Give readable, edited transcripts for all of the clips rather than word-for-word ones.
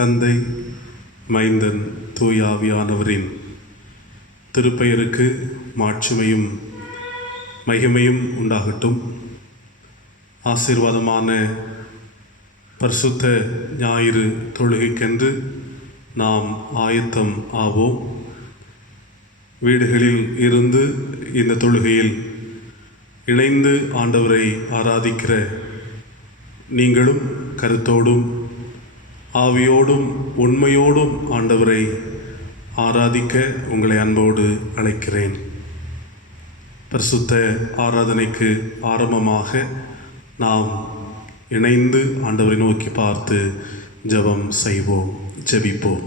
தந்தை, மைந்தன், தூயாவியானவரின் திருப்பெயருக்கு மாட்சிமையும் மகிமையும் உண்டாகட்டும். ஆசீர்வாதமான பரிசுத்த ஞாயிறு தொழுகைக்கென்று நாம் ஆயத்தம் ஆவோம். வீடுகளில் இருந்து இந்த தொழுகையில் இணைந்து ஆண்டவரை ஆராதிக்கிற நீங்களும் கருத்தோடும் ஆவியோடும் உண்மையோடும் ஆண்டவரை ஆராதிக்க உங்களை அன்போடு அழைக்கிறேன். பரிசுத்த ஆராதனைக்கு ஆரம்பமாக நாம் இணைந்து ஆண்டவரை நோக்கி பார்த்து ஜெபம் செய்வோம், ஜெபிப்போம்.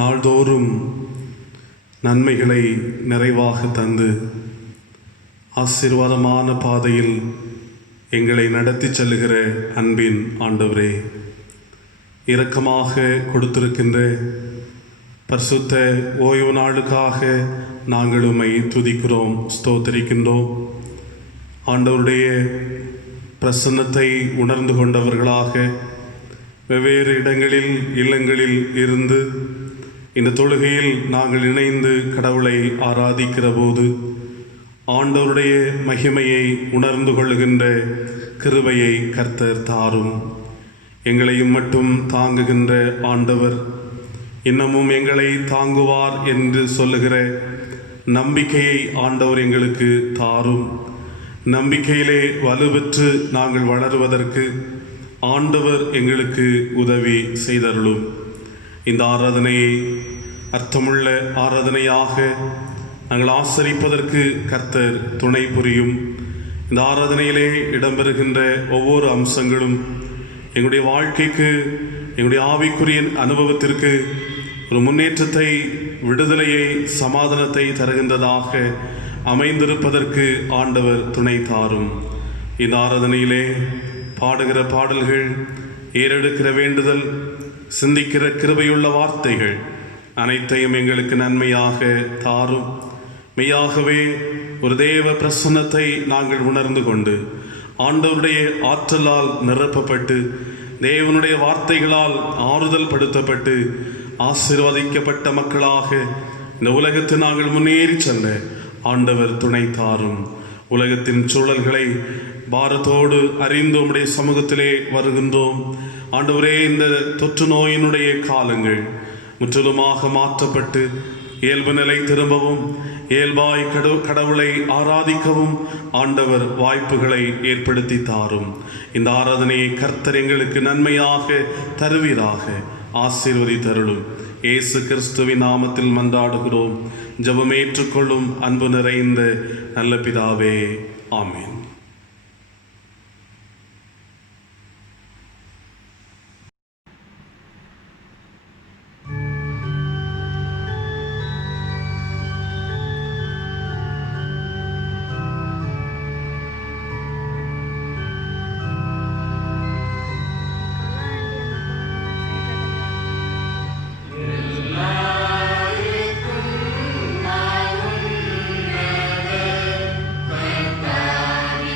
நாள்தோறும் நன்மைகளை நிறைவாக தந்து ஆசீர்வாதமான பாதையில் எங்களை நடத்தி செல்லுகிற அன்பின் ஆண்டவரே, இரக்கமாக கொடுத்திருக்கின்ற பரிசுத்த ஓய்வு நாளுக்காக நாங்கள் உம்மை துதிக்கிறோம், ஸ்தோத்திரிக்கின்றோம். ஆண்டவருடைய பிரசன்னத்தை உணர்ந்து கொண்டவர்களாக வெவ்வேறு இடங்களில் இல்லங்களில் இருந்து இந்த தொழுகையில் நாங்கள் இணைந்து கடவுளை ஆராதிக்கிற போது ஆண்டவருடைய மகிமையை உணர்ந்து கொள்ளுகின்ற கிருபையை கர்த்தர் தாரும். எங்களையும் மட்டும் தாங்குகின்ற ஆண்டவர் இன்னமும் எங்களை தாங்குவார் என்று சொல்லுகிற நம்பிக்கையை ஆண்டவர் எங்களுக்கு தாரும். நம்பிக்கையிலே வலுப்பெற்று நாங்கள் வளருவதற்கு ஆண்டவர் எங்களுக்கு உதவி செய்தருளும். இந்த ஆராதனையை அர்த்தமுள்ள ஆராதனையாக நாங்கள் ஆசரிப்பதற்கு கர்த்தர் துணை புரியும். இந்த ஆராதனையிலே இடம்பெறுகின்ற ஒவ்வொரு அம்சங்களும் எங்களுடைய வாழ்க்கைக்கு, எங்களுடைய ஆவிக்குரிய அனுபவத்திற்கு ஒரு முன்னேற்றத்தை, விடுதலையை, சமாதானத்தை தருகின்றதாக அமைந்திருப்பதற்கு ஆண்டவர் துணை தாரும். இந்த ஆராதனையிலே பாடுகிற பாடல்கள், ஏறெடுக்கிற வேண்டுதல், சிந்திக்கிற கிருபையுள்ள வார்த்தைகள் அனைத்தையும் எங்களுக்கு நன்மையாக தாரும். மெய்யாகவே ஒரு தேவ பிரசன்னத்தை நாங்கள் உணர்ந்து கொண்டு ஆண்டவருடைய ஆற்றலால் நிரப்பப்பட்டு தேவனுடைய வார்த்தைகளால் ஆறுதல் படுத்தப்பட்டு ஆசீர்வதிக்கப்பட்ட மக்களாக இந்த உலகத்தில் நாங்கள் முன்னேறி செல்ல ஆண்டவர் துணை தாரும். உலகத்தின் சூழல்களை பாரத்தோடு அறிந்து உம்முடைய சமூகத்திலே வருகின்றோம். ஆண்டவரே, இந்த தொற்று நோயினுடைய காலங்கள் முற்றிலுமாக மாற்றப்பட்டு இயல்பு நிலை திரும்பவும் இயல்பாய் கடவுளை ஆராதிக்கவும் ஆண்டவர் வாய்ப்புகளை ஏற்படுத்தி தாரும். இந்த ஆராதனையை கர்த்தர் எங்களுக்கு நன்மையாக தருவீராக. ஆசீர்வதித்தருளும். இயேசு கிறிஸ்துவின் நாமத்தில் மன்றாடுகிறோம். ஜெபம் ஏற்றுக்கொள்ளும் அன்பு நிறைந்த நல்ல பிதாவே, ஆமீன். எல்லாருக்கும் நான் உன்னத கர்த்தாவே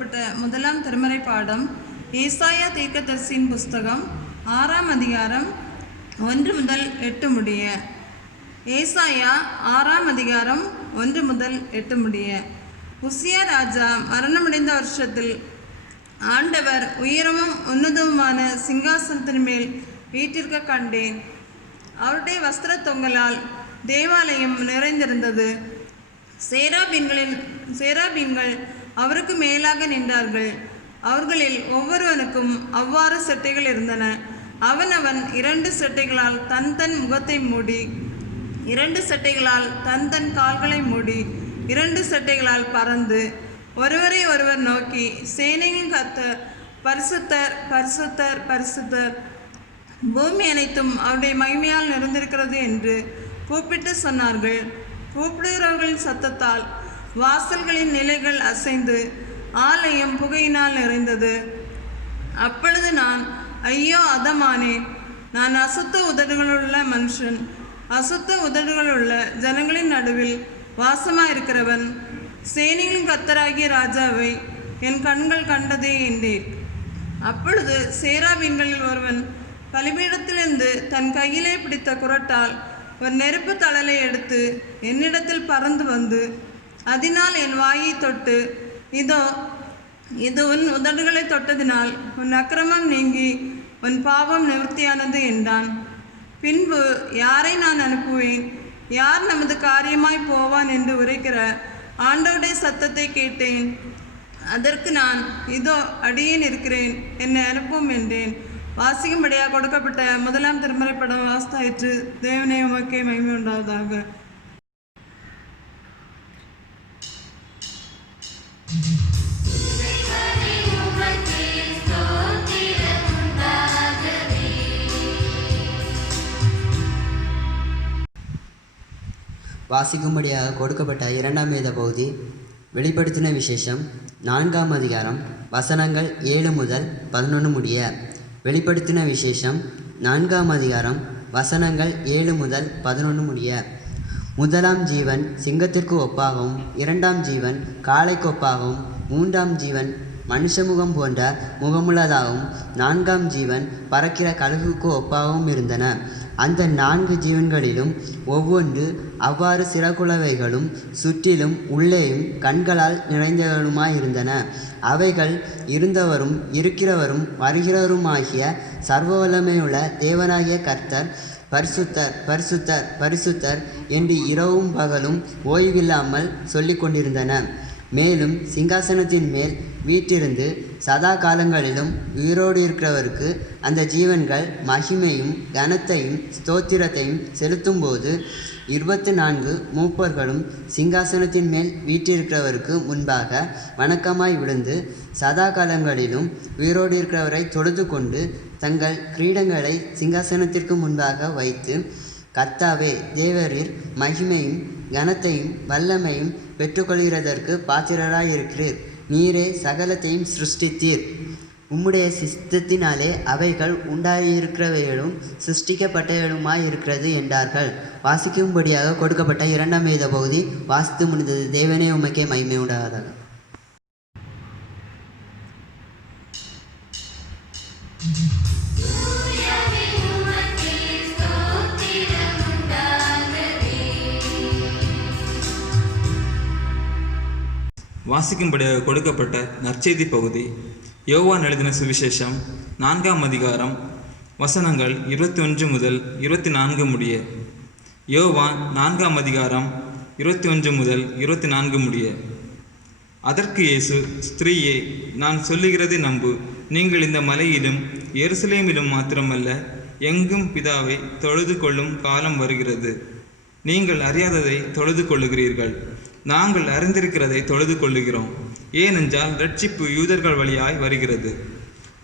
கொடுக்கப்பட்ட முதலாம் திருமறை பாடம் ஏசாயா தீர்க்கதரிசியின் புஸ்தகம் 6ஆம் அதிகாரம் 1 முதல் 8 முடிய. ஏசாயா 6ஆம் அதிகாரம் 1 முதல் 8 முடிய. உசியா ராஜா மரணமடைந்த வருஷத்தில் ஆண்டவர் உயரமும் உன்னதமுமான சிங்காசனத்தின் மேல் வீட்டிற்க கண்டேன். அவருடைய வஸ்திர தொங்கலால் தேவாலயம் நிறைந்திருந்தது. சேராபீன்கள் அவருக்கு மேலாக நின்றார்கள். அவர்களில் ஒவ்வொருவனுக்கும் அவ்வாறு செட்டைகள் இருந்தன. அவனவன் 2 செட்டைகளால் தன் தன் முகத்தை மூடி, 2 செட்டைகளால் தன் கால்களை மூடி, 2 செட்டைகளால் பறந்து ஒருவரை ஒருவர் நோக்கி, சேனையின் கர்த்தர் பரிசுத்தர் பரிசுத்தர் பரிசுத்தர், பூமி அனைத்தும் அவருடைய மகிமையால் நிறைந்திருக்கிறது என்று கூப்பிட்டு சொன்னார்கள். கூப்பிடுகிறவர்களின் சத்தத்தால் வாசல்களின் நிலைகள் அசைந்து ஆலயம் புகையினால் நிறைந்தது. அப்பொழுது நான், ஐயோ அதமானேன், நான் அசுத்த உதடுகளுள்ள மனுஷன், அசுத்த உதடுகளுள்ள ஜனங்களின் நடுவில் வாசமாயிருக்கிறவன், சேனைகளின் கர்த்தராகிய ராஜாவை என் கண்கள் கண்டதே என்றேன். அப்பொழுது சேராபீன்களில் ஒருவன் பலிபீடத்திலிருந்து தன் கையிலே பிடித்த குறட்டால் ஒரு நெருப்பு தழலை எடுத்து என்னிடத்தில் பறந்து வந்து அதனால் என் வாயை தொட்டு, இது உன் உதடுகளை தொட்டதினால் உன் அக்கிரமம் நீங்கி உன் பாவம் நிவர்த்தியானது என்றான். பின்பு, யாரை நான் அனுப்புவேன், யார் நமது காரியமாய் போவான் என்று உரைக்கிற ஆண்டவருடைய சத்தத்தை கேட்டேன். அதற்கு நான், இதோ அடியேன் இருக்கிறேன், என்னை அனுப்பும் என்றேன். வாசிக்கும்படியாக கொடுக்கப்பட்ட முதலாம் திருமறை படம் வாசித்தாயிற்று. தேவனே உமக்கே மகிமை உண்டாவதாக. வாசிக்கும்படியாக கொடுக்கப்பட்ட 2ஆம் வேத பகுதி வெளிப்படுத்தின விசேஷம் 4ஆம் அதிகாரம் வசனங்கள் 7 முதல் 11 முடிய. வெளிப்படுத்தின விசேஷம் 4ஆம் அதிகாரம் வசனங்கள் 7 முதல் 11 முடிய. முதலாம் ஜீவன் சிங்கத்திற்கு ஒப்பாகவும், 2ஆம் ஜீவன் காளைக்கு ஒப்பாகவும், 3ஆம் ஜீவன் மனுஷமுகம் போன்ற முகமுள்ளதாகவும், 4ஆம் ஜீவன் பறக்கிற கழுகுக்கு ஒப்பாகவும் இருந்தன. அந்த 4 ஜீவன்களிலும் ஒவ்வொன்று அவ்வாறு சிறகுள்ளவைகளும் சுற்றிலும் உள்ளேயும் கண்களால் நிறைந்தவருமாயிருந்தன. அவைகள் இருந்தவரும் இருக்கிறவரும் வருகிறவருமாகிய சர்வவல்லமையுள்ள தேவனாகிய கர்த்தர் பரிசுத்தர் பரிசுத்தர் பரிசுத்தர் என்று இரவும் பகலும் ஓய்வில்லாமல் சொல்லிக் கொண்டிருந்தன. மேலும் சிங்காசனத்தின் மேல் வீற்றிருந்து சதா காலங்களிலும் உயிரோடு இருக்கிறவருக்கு அந்த ஜீவன்கள் மகிமையும் கனத்தையும் ஸ்தோத்திரத்தையும் செலுத்தும்போது 24 மூப்பர்களும் சிங்காசனத்தின் மேல் வீற்றிருக்கிறவருக்கு முன்பாக வணக்கமாய் விழுந்து சதா காலங்களிலும் உயிரோடு இருக்கிறவரை தொழுது கொண்டு தங்கள் கிரீடங்களை சிங்காசனத்திற்கு முன்பாக வைத்து, கர்த்தாவே, தேவரீர் மகிமையும் கனத்தையும் வல்லமையும் பெற்றுக்கொள்கிறதற்கு பாத்திரராயிருக்கிறீர். நீரே சகலத்தையும் சிருஷ்டித்தீர். உம்முடைய சித்தத்தினாலே அவைகள் உண்டாயிருக்கிறவைகளும் சிருஷ்டிக்கப்பட்டவைகளுமாயிருக்கிறது என்றார்கள். வாசிக்கும்படியாக கொடுக்கப்பட்ட 2ஆம் வேத பகுதி வாசித்து முடிந்தது. தேவனே உமக்கே மகிமை உண்டாவதாக. வாசிக்கும்படியாக கொடுக்கப்பட்ட நற்செய்தி பகுதி யோவான் எழுதின சுவிசேஷம் 4ஆம் அதிகாரம் வசனங்கள் 21 முதல் 24 முடிய. யோவான் 4ஆம் அதிகாரம் 21 முதல் 24 முடிய. அதற்கு இயேசு, ஸ்திரீயே, நான் சொல்லுகிறதை நம்பு. நீங்கள் இந்த மலையிலும் எருசலேமிலும் மாத்திரமல்ல, எங்கும் பிதாவை தொழுது கொள்ளும் காலம் வருகிறது. நீங்கள் அறியாததை தொழுது கொள்ளுகிறீர்கள், நாங்கள் அறிந்திருக்கிறதை தொழுது கொள்ளுகிறோம். ஏனென்றால் இரட்சிப்பு யூதர்கள் வழியாய் வருகிறது.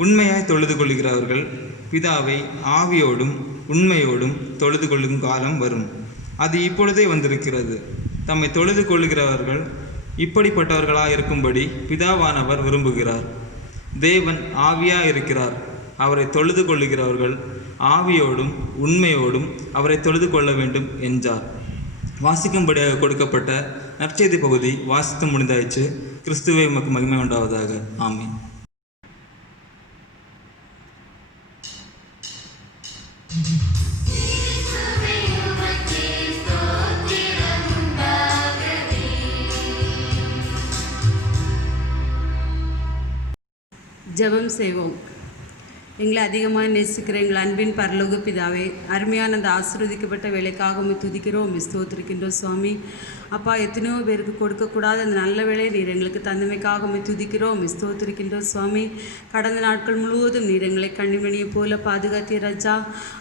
உண்மையாய் தொழுது கொள்ளுகிறவர்கள் பிதாவை ஆவியோடும் உண்மையோடும் தொழுது கொள்ளும் காலம் வரும். அது இப்பொழுதே வந்திருக்கிறது. தம்மை தொழுது கொள்ளுகிறவர்கள் இப்படிப்பட்டவர்களாக இருக்கும்படி பிதாவானவர் விரும்புகிறார். தேவன் ஆவியாக இருக்கிறார். அவரை தொழுது கொள்ளுகிறவர்கள் ஆவியோடும் உண்மையோடும் அவரை தொழுது கொள்ள வேண்டும் என்றார். வாசிக்கும்படியாக கொடுக்கப்பட்ட நற்செய்தி பகுதி வாசித்து முடிந்தாயிற்று. கிறிஸ்துவே உமக்கு மகிமை உண்டாவதாக. ஆமென். ஜெபம் செய்வோம். எங்களை அதிகமாக நேசிக்கிற எங்கள் அன்பின் பரலோக பிதாவே, அருமையான அந்த ஆசீர்வதிக்கப்பட்ட வேலைக்காக உம்மை துதிக்கிறோம், உம்மை ஸ்தோத்திரிக்கின்றோம் சுவாமி. அப்பா, எத்தனையோ பேருக்கு கொடுக்கக்கூடாத அந்த நல்ல வேலையை நீர் எங்களுக்கு தந்தமைக்காக உம்மை துதிக்கிறோம், உம்மை ஸ்தோத்திரிக்கின்றோம் சுவாமி. கடந்த நாட்கள் முழுவதும் நீர் எங்களை கண்ணிமணியை போல பாதுகாத்தீர் ராஜா.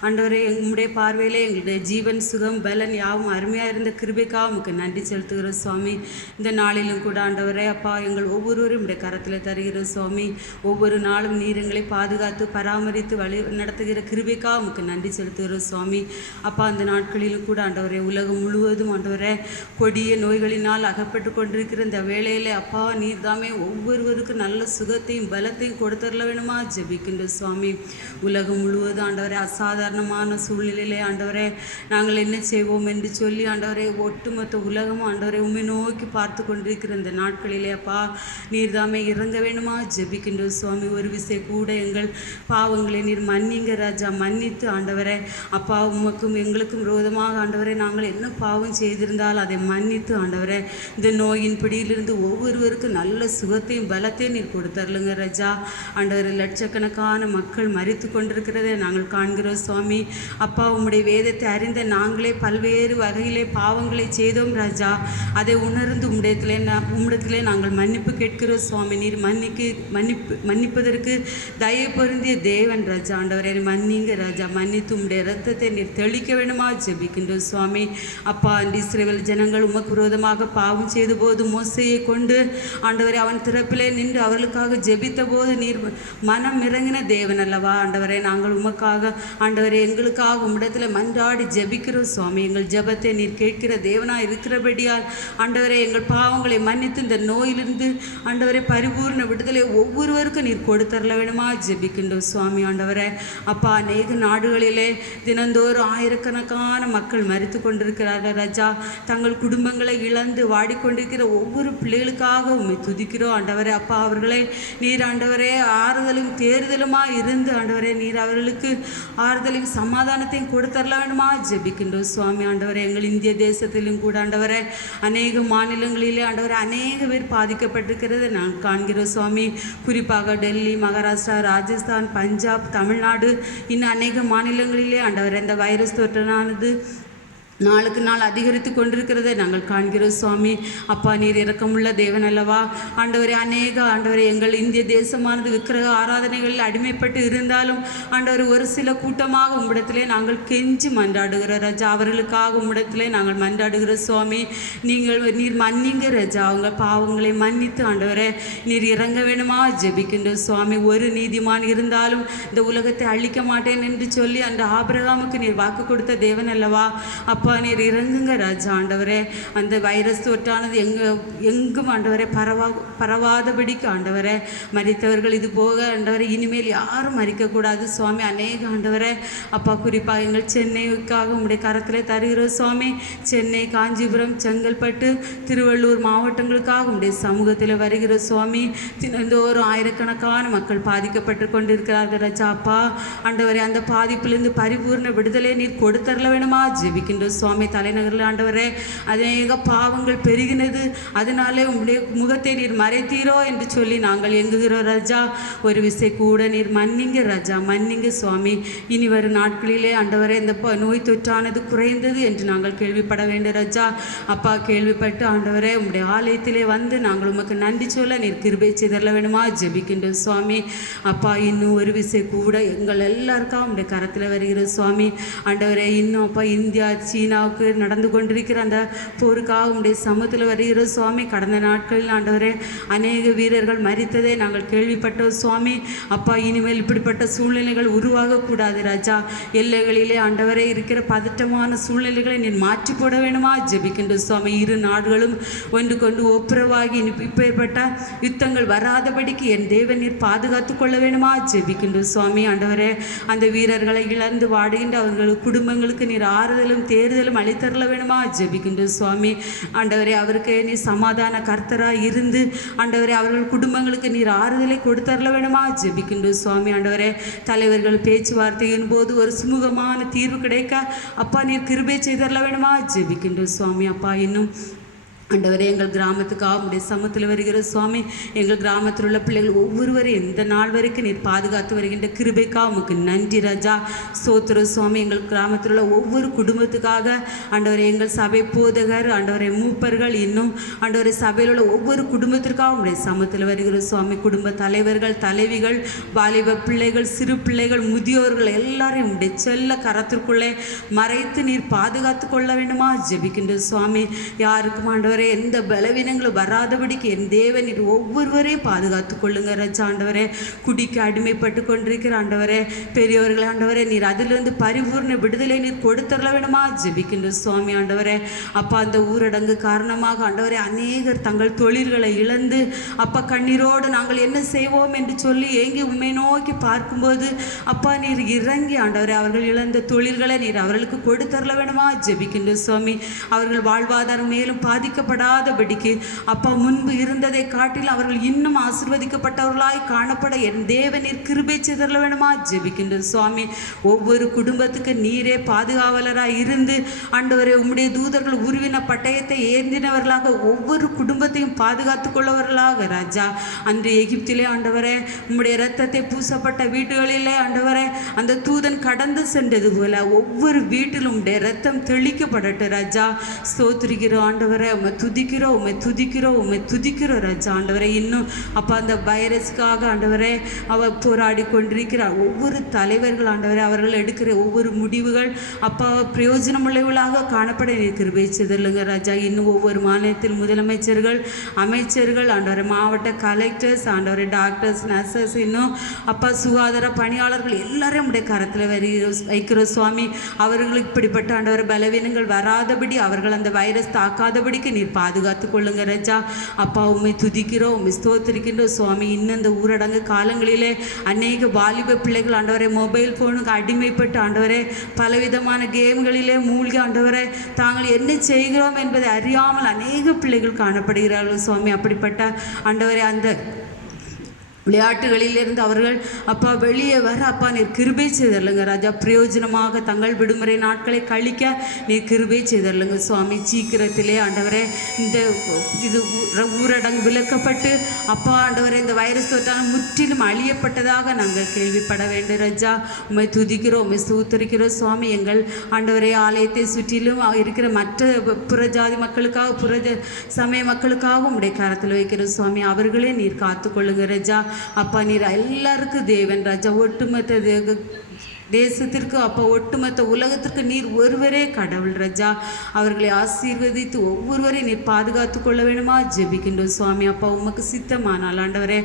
ஆண்டவரே, உம்முடைய பார்வையிலே எங்களுடைய ஜீவன், சுகம், பலன் யாவும் அருமையாக இருந்த கிருபைக்காக உமக்கு நன்றி செலுத்துகிறோம் சுவாமி. இந்த நாளிலும் கூட ஆண்டவரே அப்பா, எங்கள் ஒவ்வொருவரும் உம்முடைய கரத்தில் தருகிறோம் சுவாமி. ஒவ்வொரு நாளும் நீர் எங்களை பாதுகாத்து பராமரித்து வழி நடத்துகிற கிருபைக்காக உமக்கு நன்றி செலுத்துகிறோம் சுவாமி. அப்பா, அந்த நாட்களிலும் கூட ஆண்டவரே, உலகம் முழுவதும் ஆண்டவரே கொடிய நோய்களினால் அகப்பட்டு கொண்டிருக்கிற இந்த வேளையில் அப்பா, நீர் தாமே ஒவ்வொருவருக்கும் நல்ல சுகத்தையும் பலத்தையும் கொடுத்தரல வேணுமா ஜெபிக்கின்ற சுவாமி. உலகம் முழுவதும் ஆண்டவரே அசாதாரணமான சூழ்நிலையிலே ஆண்டவரே நாங்கள் என்ன செய்வோம் என்று சொல்லி ஆண்டவரே ஒட்டுமொத்த உலகமும் ஆண்டவரை உண்மை நோக்கி பார்த்து கொண்டிருக்கிற இந்த நாட்களிலே அப்பா, நீர் தாமே இறங்க வேணுமா ஜெபிக்கின்ற சுவாமி. ஒரு விசை கூட எங்கள் பாவங்களை நீர் மன்னிங்க ராஜா. மன்னித்து ஆண்டவரே அப்பா, உமக்கும் எங்களுக்கும் விரோதமாக ஆண்டவரே நாங்கள் என்ன பாவம் செய்திருந்தால் அதை மன்னித்து ஆண்டவரே இந்த நோயின் பிடியிலிருந்து ஒவ்வொருவருக்கும் நல்ல சுகத்தையும் பலத்தையும் நீர் கொடுத்தரலுங்க ராஜா. ஆண்டவர், லட்சக்கணக்கான மக்கள் மரித்து கொண்டிருக்கிறதை நாங்கள் காண்கிறோம் சுவாமி. அப்பா, உம்முடைய வேதத்தை அறிந்த நாங்களே பல்வேறு வகையிலே பாவங்களை செய்தோம் ராஜா. அதை உணர்ந்து உம்மிடத்திலே நாங்கள் மன்னிப்பு கேட்கிறோம் சுவாமி. நீர் மன்னிப்பதற்கு தயவு பொருந்திய தேவன் ராஜா. ஆண்டவரே, மன்னிங்க ராஜா. மன்னித்து உம்முடைய இரத்தத்தை நீர் தெளிக்க வேணுமா ஜெபிக்கின்றோம் சுவாமி. அப்பா, இஸ்ரவேல் ஜனங்கள் உமக்கு விரோதமாக பாவம் செய்த போது மோசையை கொண்டு ஆண்டவரே அவன் திறப்பிலே நின்று அவர்களுக்காக ஜெபித்த போது நீர் மனம் இறங்கின தேவன் அல்லவா. ஆண்டவரே, நாங்கள் உமக்காக ஆண்டவரே எங்களுக்காக உம்மிடத்தில் மன்றாடி ஜெபிக்கிறோம் சுவாமி. எங்கள் ஜெபத்தை நீர் கேட்கிற தேவனாக இருக்கிறபடியால் ஆண்டவரே எங்கள் பாவங்களை மன்னித்து இந்த நோயிலிருந்து ஆண்டவரே பரிபூர்ண விடுதலை ஒவ்வொருவருக்கும் நீர் கொடுத்தரல வேணுமா ஜெபிக்கின்றோம் சுவாமி. ஆண்டவரே அப்பா, அநேக நாடுகளிலே தினந்தோறும் ஆயிரக்கணக்கான மக்கள் மரித்து கொண்டிருக்கிறார்கள் ராஜா. தங்கள் குடும்பங்களை இழந்து வாடிக்கொண்டிருக்கிற ஒவ்வொரு பிள்ளைகளுக்காக உம்மை துதிக்கிறோம் ஆண்டவரே. அப்பா, அவர்களை நீர் ஆண்டவரே ஆறுதலும் தேறுதலுமாக இருந்து ஆண்டவரே நீர் அவர்களுக்கு ஆறுதலையும் சமாதானத்தையும் கொடுத்தரல வேணுமா ஜெபிக்கின்றோம் சுவாமி. ஆண்டவரே, எங்கள் இந்திய தேசத்திலும் கூட ஆண்டவரே அநேக மாநிலங்களிலே ஆண்டவரே அநேக பேர் பாதிக்கப்பட்டிருக்கிறதை நான் காண்கிறோம் சுவாமி. குறிப்பாக டெல்லி, மகாராஷ்டிரா, ராஜஸ்தான், பஞ்சாப், தமிழ்நாடு இன்னும் அநேக மாநிலங்களிலே ஆண்டவரே இந்த வைரஸ் தொற்றானது நாளுக்கு நாள் அதிகரித்து கொண்டிருக்கிறதை நாங்கள் காண்கிறோம் சுவாமி. அப்பா, நீர் இரக்கமுள்ள தேவன் அல்லவா. ஆண்டவரே, அநேக ஆண்டவரே எங்கள் இந்திய தேசமானது விக்கிரக ஆராதனைகளில் அடிமைப்பட்டு இருந்தாலும் ஆண்டவர் ஒரு சில கூட்டமாக உம்மிடத்திலே நாங்கள் கெஞ்சி மன்றாடுகிற ராஜா. அவர்களுக்காக உம்மிடத்திலே நாங்கள் மன்றாடுகிற சுவாமி. நீர் மன்னிங்க ராஜா. அவங்க பாவங்களை மன்னித்து ஆண்டவரே நீர் இறங்க வேணுமா ஜெபிக்கின்ற சுவாமி. ஒரு நீதிமான் இருந்தாலும் இந்த உலகத்தை அழிக்க மாட்டேன் என்று சொல்லி அந்த ஆபிரகாமுக்கு நீர் வாக்கு கொடுத்த தேவன் அல்லவா. அப்பா, நீர் இறங்குங்க ராஜா. ஆண்டவரே, அந்த வைரஸ் தொற்றானது எங்கும் ஆண்டவரே பரவாதபடிக்கு ஆண்டவரே மரித்தவர்கள் இது போக ஆண்டவரை இனிமேல் யாரும் மறிக்கக்கூடாது சுவாமி. அநேக ஆண்டவரே அப்பா, குறிப்பாக எங்கள் சென்னைக்காக உங்களுடைய கரத்தில் தருகிறோம் சுவாமி. சென்னை, காஞ்சிபுரம், செங்கல்பட்டு, திருவள்ளூர் மாவட்டங்களுக்காக உங்களுடைய சமூகத்தில் வருகிற சுவாமி. தினந்தோறும் ஆயிரக்கணக்கான மக்கள் பாதிக்கப்பட்டு கொண்டிருக்கிறார்கள் ராஜா. அப்பா, ஆண்டவரே அந்த பாதிப்பிலிருந்து பரிபூர்ண விடுதலை நீர் கொடுத்தரல வேணுமா ஜெபிக்கின்ற சுவாமி. தலைநகரில் ஆண்டவரே அநேக பாவங்கள் பெருகினது, அதனாலே உங்களுடைய முகத்தை நீர் மறைத்தீரோ என்று சொல்லி நாங்கள் எங்குகிறோம் ராஜா. ஒரு விசை கூட நீர் மன்னிங்க ராஜா. மன்னிங்க சுவாமி. இனி வரும் நாட்களிலே ஆண்டவரே இந்த நோய் தொற்றானது குறைந்தது என்று நாங்கள் கேள்விப்பட வேண்டும் ராஜா. அப்பா, கேள்விப்பட்டு ஆண்டவரே உங்களுடைய ஆலயத்திலே வந்து நாங்கள் உமக்கு நன்றி சொல்ல நீர் கிருபை செய்தரல வேணுமா ஜெபிக்கின்ற சுவாமி. அப்பா, இன்னும் ஒரு விசை கூட எங்கள் எல்லாருக்கும் உங்களுடைய கரத்தில் வருகிற சுவாமி. ஆண்டவரே, இன்னும் அப்பா இந்தியா, சீனாவுக்கு நடந்து கொண்டிருக்கிற அந்த போருக்காக உடைய சமூகத்தில் வருகிற சுவாமி. கடந்த நாட்களில் ஆண்டவரே அநேக வீரர்கள் மரித்ததை நாங்கள் கேள்விப்பட்டோம் சுவாமி. அப்பா, இனிமேல் இப்படிப்பட்ட சூழ்நிலைகள் உருவாகக்கூடாது ராஜா. எல்லைகளிலே ஆண்டவரே இருக்கிற பதட்டமான சூழ்நிலைகளை நீர் மாற்றி போட வேணுமா ஜெபிக்கின்ற சுவாமி. இரு நாடுகளும் ஒன்று கொண்டு ஒப்புரவாகி இப்பேற்பட்ட யுத்தங்கள் வராதபடிக்கு என் தேவன் நீர் பாதுகாத்து கொள்ள வேணுமா ஜெபிக்கின்ற சுவாமி. ஆண்டவரே, அந்த வீரர்களை இழந்து வாடுகின்ற அவர்கள் குடும்பங்களுக்கு நீர் ஆறுதலும் தேறு விடுதலும் அளித்தரல வேணுமா ஜெபிக்கின்ற சுவாமி. ஆண்டவரே அவருக்கு நீ சமாதான கர்த்தராக இருந்து ஆண்டவரே அவர்கள் குடும்பங்களுக்கு நீர் ஆறுதலை கொடுத்தரல வேணுமா ஜெபிக்கின்ற சுவாமி. ஆண்டவரே தலைவர்கள் பேச்சுவார்த்தையின் போது ஒரு சுமூகமான தீர்வு கிடைக்க அப்பா நீர் கிருபை செய்தரல வேணுமா ஜெபிக்கின்ற சுவாமி. அப்பா இன்னும் ஆண்டவரே எங்கள் கிராமத்துக்காக உடைய சமூகத்தில் வருகிற சுவாமி, எங்கள் கிராமத்தில் உள்ள பிள்ளைகள் ஒவ்வொருவரையும் இந்த நாள் வரைக்கும் நீர் பாதுகாத்து வருகின்ற கிருபைக்கா உமக்கு நன்றி ராஜா. ஸ்தோத்திர சுவாமி. எங்கள் கிராமத்தில் உள்ள ஒவ்வொரு குடும்பத்துக்காக ஆண்டவரே எங்கள் சபை போதகர் ஆண்டவரை மூப்பர்கள் இன்னும் ஆண்டவரை சபையில் உள்ள ஒவ்வொரு குடும்பத்திற்காக உடைய சமூகத்தில் வருகிற சுவாமி, குடும்ப தலைவர்கள் தலைவிகள் வாலிப பிள்ளைகள் சிறு பிள்ளைகள் முதியோர்கள் எல்லாரையும் உடைய செல்ல கரத்திற்குள்ளே மறைத்து நீர் பாதுகாத்து கொள்ள வேண்டுமா ஜெபிக்கின்ற சுவாமி. யாருக்கும் ஆண்டவரே எந்த பலவீனங்களும் வராதபடிக்கு என் தேவன் நீர் ஒவ்வொருவரையும் பாதுகாத்து கொள்ளுங்க ராஜா. ஆண்டவரே குடிக்கு அடிமைப்பட்டு கொண்டிருக்கிற ஆண்டவரே பெரியவர்கள் ஆண்டவரே நீர் அதிலிருந்து பரிபூர்ண விடுதலை நீர் கொடுத்தரல வேணுமா ஜெபிக்கின்ற சுவாமி. ஆண்டவரே அப்பா அந்த ஊரடங்கு காரணமாக ஆண்டவரே அநேகர் தங்கள் தொழில்களை இழந்து அப்பா கண்ணீரோடு நாங்கள் என்ன செய்வோம் என்று சொல்லி ஏங்கி உண்மை நோக்கி பார்க்கும்போது அப்பா நீர் இறங்கி ஆண்டவரே அவர்கள் இழந்த தொழில்களை நீர் அவர்களுக்கு கொடுத்தரல வேணுமா ஜெபிக்கின்ற சுவாமி. அவர்கள் வாழ்வாதாரம் மேலும் பாதிக்கப்படாதபடிக்கு அப்பா முன்பு இருந்ததை காட்டில் அவர்கள் இன்னும் ஆசீர்வதிக்கப்பட்டவர்களாய் காணப்பட என் தேவநீர் கிருபை செய்தரல வேணுமா ஜெபிக்கின்ற சுவாமி. ஒவ்வொரு குடும்பத்துக்கு நீரே பாதுகாவலராய் இருந்து ஆண்டவரே உம்முடைய தூதர்கள் உருவின பட்டயத்தை ஏந்தினவர்களாக ஒவ்வொரு குடும்பத்தையும் பாதுகாத்து கொள்ளவர்களாக ராஜா. அன்று எகிப்திலே ஆண்டவரே உம்முடைய இரத்தத்தை பூசப்பட்ட வீடுகளிலே ஆண்டவரே அந்த தூதன் கடந்து சென்றது போல ஒவ்வொரு வீட்டிலும் உம்முடைய இரத்தம் தெளிக்கப்படட்டும் ராஜா. ஸ்தோத்திரிக்கிறோம் ஆண்டவரே, உம்மை துதிக்கிறோம் உம்மை துதிக்கிறோம் உம்மை துதிக்கிறோம் ராஜா. ஆண்டவரே இன்னும் அப்பா அந்த வைரஸ்க்காக ஆண்டவரே அவர் போராடி கொண்டிருக்கிறார் ஒவ்வொரு தலைவர்கள் ஆண்டவரே அவர்கள் எடுக்கிற ஒவ்வொரு முடிவுகள் அப்பா பிரயோஜனமுள்ளவர்களாக காணப்பட நீர் கிருபை செய்தருளுங்க ராஜா. இன்னும் ஒவ்வொரு மாநிலத்தில் முதலமைச்சர்கள் அமைச்சர்கள் ஆண்டவரே மாவட்ட கலெக்டர்ஸ் ஆண்டவரே டாக்டர்ஸ் நர்சஸ் இன்னும் அப்பா சுகாதார பணியாளர்கள் எல்லாரும் உடைய கரத்தில் வைக்கிற சுவாமி. அவர்களுக்கு இப்படிப்பட்ட ஆண்டவர் பலவீனங்கள் வராதபடி அவர்கள் அந்த வைரஸ் தாக்காதபடிக்கு நீர் பாதுகாத்து கொள்ளுங்க ராஜா. அப்பா உம்மை துதிக்கிறோம் உம்மை ஸ்தோத்திரிக்கின்றோம் சுவாமி. இன்னும் இந்த ஊரடங்கு காலங்களிலே அநேக வாலிப பிள்ளைகள் ஆண்டவரே மொபைல் ஃபோனுக்கு அடிமைப்பட்டு ஆண்டவரே பலவிதமான கேம்களிலே மூழ்கி ஆண்டவரே தாங்கள் என்ன செய்கிறோம் என்பதை அறியாமல் அநேக பிள்ளைகள் காணப்படுகிறார்கள் சுவாமி. அப்படிப்பட்ட ஆண்டவரே அந்த விளையாட்டுகளிலிருந்து அவர்கள் அப்பா வெளியே வர அப்பா நீர் கிருபை செய்தரலுங்க ராஜா. பிரயோஜனமாக தங்கள் விடுமுறை நாட்களை கழிக்க நீர் கிருபை செய்தரலுங்க சுவாமி. சீக்கிரத்திலே ஆண்டவரே இந்த இது ஊரடங்கு விலக்கப்பட்டு அப்பா ஆண்டவரே இந்த வைரஸ் தொற்றால் முற்றிலும் அழியப்பட்டதாக நாங்கள் கேள்விப்பட வேண்டும் ராஜா. உம்மை துதிக்கிறோம் உம்மை ஸ்தோத்திரிக்கிறோம் சுவாமி. எங்கள் ஆண்டவரே ஆலயத்தை சுற்றிலும் இருக்கிற மற்ற புறஜாதி மக்களுக்காக புற சமய மக்களுக்காக உம்முடைய கரத்தில் வைக்கிறோம் சுவாமி. அவர்களே நீர் காத்துக்கொள்ளுங்க ராஜா. அப்பா நீர் எல்லாருக்கும் தேவன் ராஜா. ஒட்டுமொத்த தேசத்திற்கு அப்பா ஒட்டுமொத்த உலகத்திற்கு நீர் ஒருவரே கடவுள் ராஜா. அவர்களை ஆசீர்வதித்து ஒவ்வொருவரையும் நீர் பாதுகாத்து கொள்ள வேணுமா ஜெபிக்கின்றோம் சுவாமி. அப்பா உமக்கு சித்தமானால் ஆண்டவரே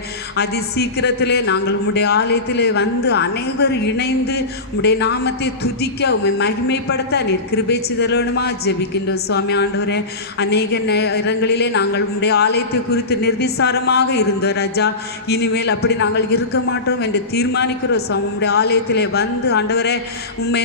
அதி சீக்கிரத்திலே நாங்கள் உம்முடைய ஆலயத்திலே வந்து அனைவரும் இணைந்து உம்முடைய நாமத்தை துதிக்க உம்மை மகிமைப்படுத்த நீர் கிருபை செய்தரல வேணுமா ஜெபிக்கின்றோம் சுவாமி. ஆண்டவரே அநேக நேரங்களிலே நாங்கள் உம்முடைய ஆலயத்தை குறித்து நிர்விசாரமாக இருந்தோம் ராஜா. இனிமேல் அப்படி நாங்கள் இருக்க மாட்டோம் என்று தீர்மானிக்கிறோம் சுவாமி. உம்முடைய ஆலயத்திலே வந்து ஆண்டவரே உம்மை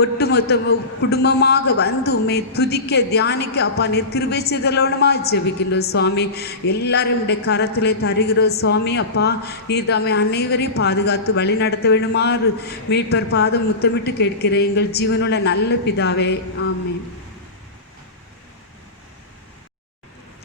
ஒட்டுமொத்த குடும்பமாக வந்து உம்மை துதிக்க தியானிக்க அப்பா நீர் கிருபை செய்தரலோனுமா ஜெபிக்கின்றோம் சுவாமி. எல்லாரும் உடைய கரத்திலே தருகிறோம் சுவாமி. அப்பா நீர் தாமே அனைவரையும் பாதுகாத்து வழி நடத்த வேண்டுமாறு மீட்பர் பாதம் முத்தமிட்டு கேட்கிறேன் எங்கள் ஜீவனுள்ள நல்ல பிதாவே ஆமென்.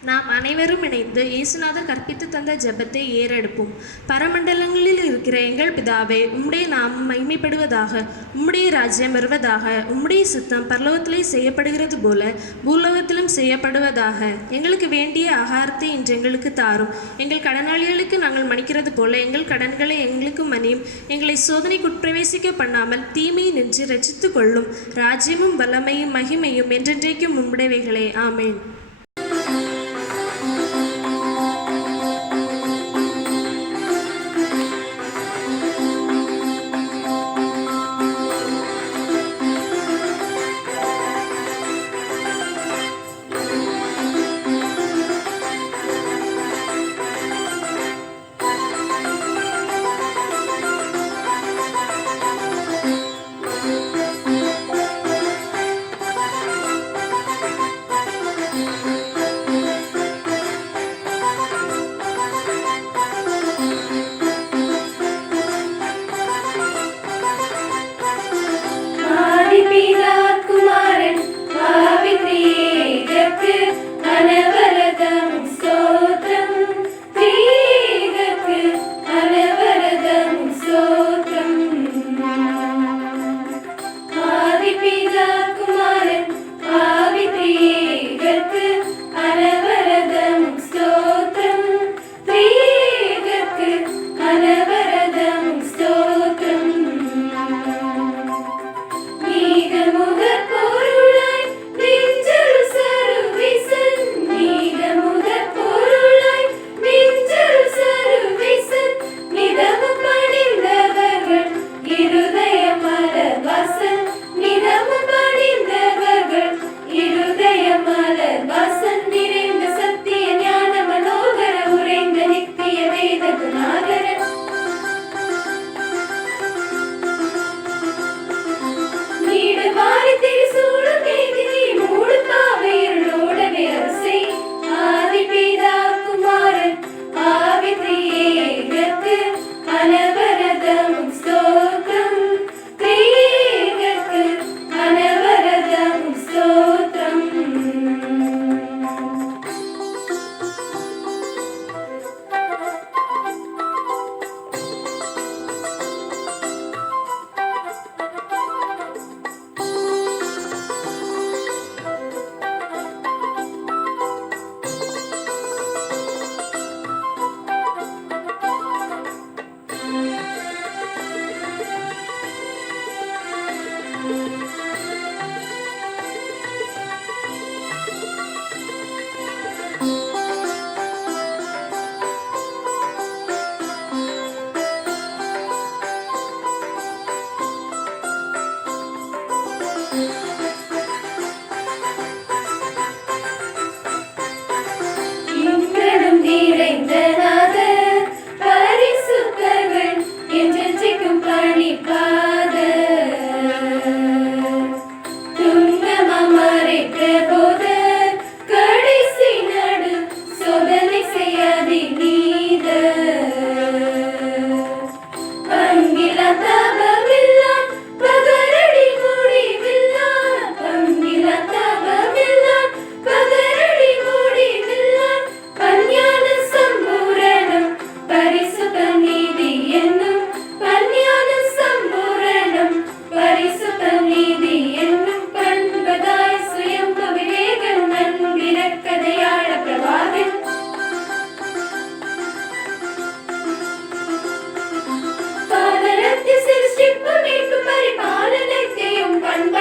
நாம் அனைவரும் இணைந்து இயேசுநாதர் கற்பித்து தந்த ஜெபத்தை ஏறெடுப்போம். பரமண்டலங்களில் இருக்கிற எங்கள் பிதாவே, உம்முடைய நாமம் மகிமைப்படுவதாக, உம்முடைய ராஜ்யம் வருவதாக, உம்முடைய சித்தம் பரலோகத்திலே செய்யப்படுகிறது போல பூலோகத்திலும் செய்யப்படுவதாக. எங்களுக்கு வேண்டிய ஆகாரத்தை இன்று எங்களுக்கு தாரும். எங்கள் கடனாளிகளுக்கு நாங்கள் மன்னிக்கிறது போல எங்கள் கடன்களை எங்களுக்கு மன்னியும். எங்களை சோதனைக்கு உட்பிரவேசிக்க பண்ணாமல் தீமையை நின்று ரட்சித்து கொள்ளும். ராஜ்யமும் வல்லமையும் மகிமையும் என்றென்றைக்கும் உம்முடையவைகளே. ஆமேன்.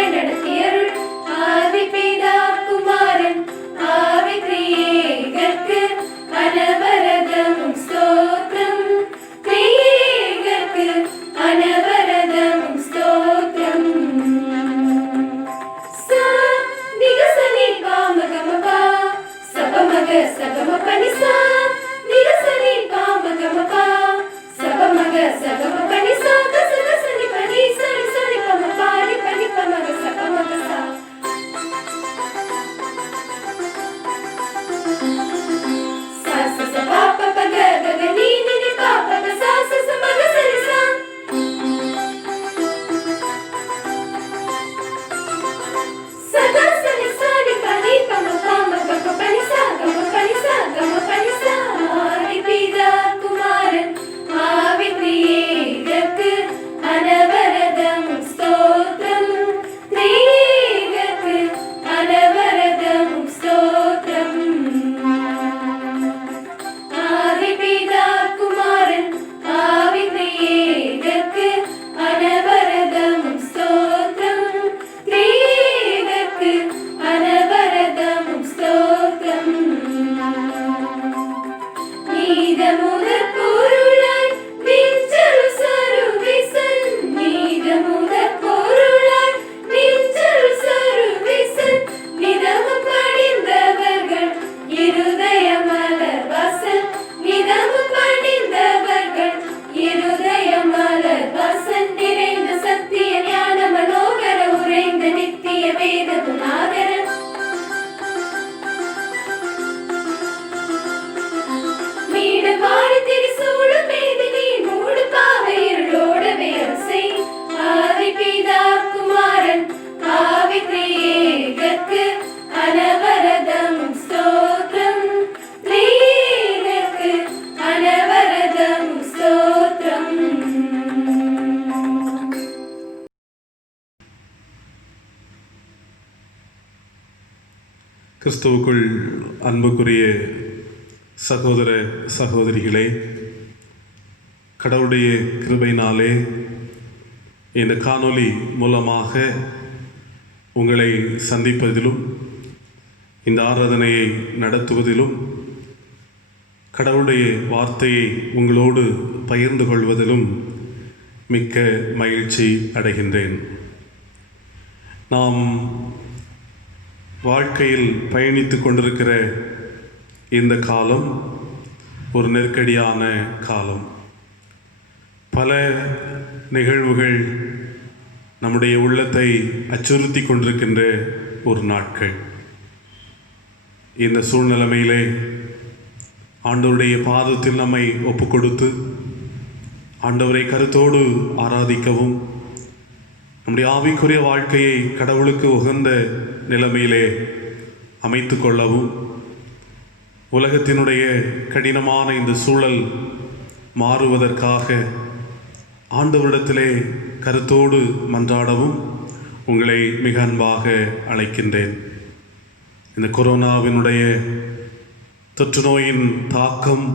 வழியாய் நடத்தியருள் ஆதி பிதா குமாரன் ஆவி திரியேகர்க்கு அனவரதமும் ஸ்தோத்திரம். திரியேகர்க்கு அனவரதமும் ஸ்தோத்திரம். சா நிகசனி பாமகமபா சபமக சகமபனிசா நிகசனி பாமகமபா சபமக சகமபனிசா கசகசனி பனி சனி சனி பமபானி பனி பமக சகமகசா. சா ச ச பா ப ப க க க நீ நி நி பா ப ப சா ச ச ம க ச நி சா. சதா சனி சனி பனி பம பம க ப பனி சா க ம பனி சா க ம பனி சா. ஆதி பிதா குமாரன் ஆவி திரியேகர்க்கு அனவரதமும் ஸ்தோத்திரம். திரியேகர்க்கு அனவரதமும் ஸ்தோத்திரம். ஆதி பிதா குமாரன் ஆவி திரியேகர்க்கு அனவரதமும் ஸ்தோத்திரம். திரியேகர்க்கு அனவரதமும் ஸ்தோத்திரம். நீதமுதற் பொருளாய் நின்றரு சருவிசன். நீதமுதற் பொருளாய் நின்றரு சருவிசன். நிதமும் பணிந்தவர்கள் இருதய மலர் வாசல். நிதமும் பணிந்தவர்கள் இருதய மலர் வாசல். நிறைந்த சத்திய ஞான மனோகர உறைந்த நித்திய வேத குணாகரன். மீடு மாறி திரிசூழ மேதினி மூடு பாவை இருளோடவே அரசை. ஆதி பிதா குமாரன் ஆவி திரியேகர்க்கு அனவரதமும் ஸ்தோத்திரம். திரியேகர்க்கு அனவரதமும் ஸ்தோத்திரம். கிறிஸ்துவுக்குள் அன்புக்குரிய சகோதர சகோதரிகளே, கடவுளுடைய கிருபையினாலே இந்த காணொளி மூலமாக உங்களை சந்திப்பதிலும் இந்த ஆராதனையை நடத்துவதிலும் கடவுளுடைய வார்த்தையை உங்களோடு பகிர்ந்து கொள்வதிலும் மிக்க மகிழ்ச்சி அடைகின்றேன். நாம் வாழ்க்கையில் பயணித்து கொண்டிருக்கிற இந்த காலம் ஒரு நெருக்கடியான காலம். பல நிகழ்வுகள் நம்முடைய உள்ளத்தை அச்சுறுத்தி கொண்டிருக்கின்ற ஒரு நாட்கள். இந்த சூழ்நிலைமையிலே ஆண்டவருடைய பாதத்தில் நம்மை ஒப்பு கொடுத்து ஆண்டவரை கருத்தோடு ஆராதிக்கவும், நம்முடைய ஆவிக்குரிய வாழ்க்கையை கடவுளுக்கு உகந்த நிலைமையிலே அமைத்து கொள்ளவும், உலகத்தினுடைய கடினமான இந்த சூழல் மாறுவதற்காக ஆண்டவரிடத்திலே கருத்தோடு மன்றாடவும் உங்களை மிக அன்பாக அழைக்கின்றேன். இந்த கொரோனாவினுடைய தொற்று நோயின் தாக்கம்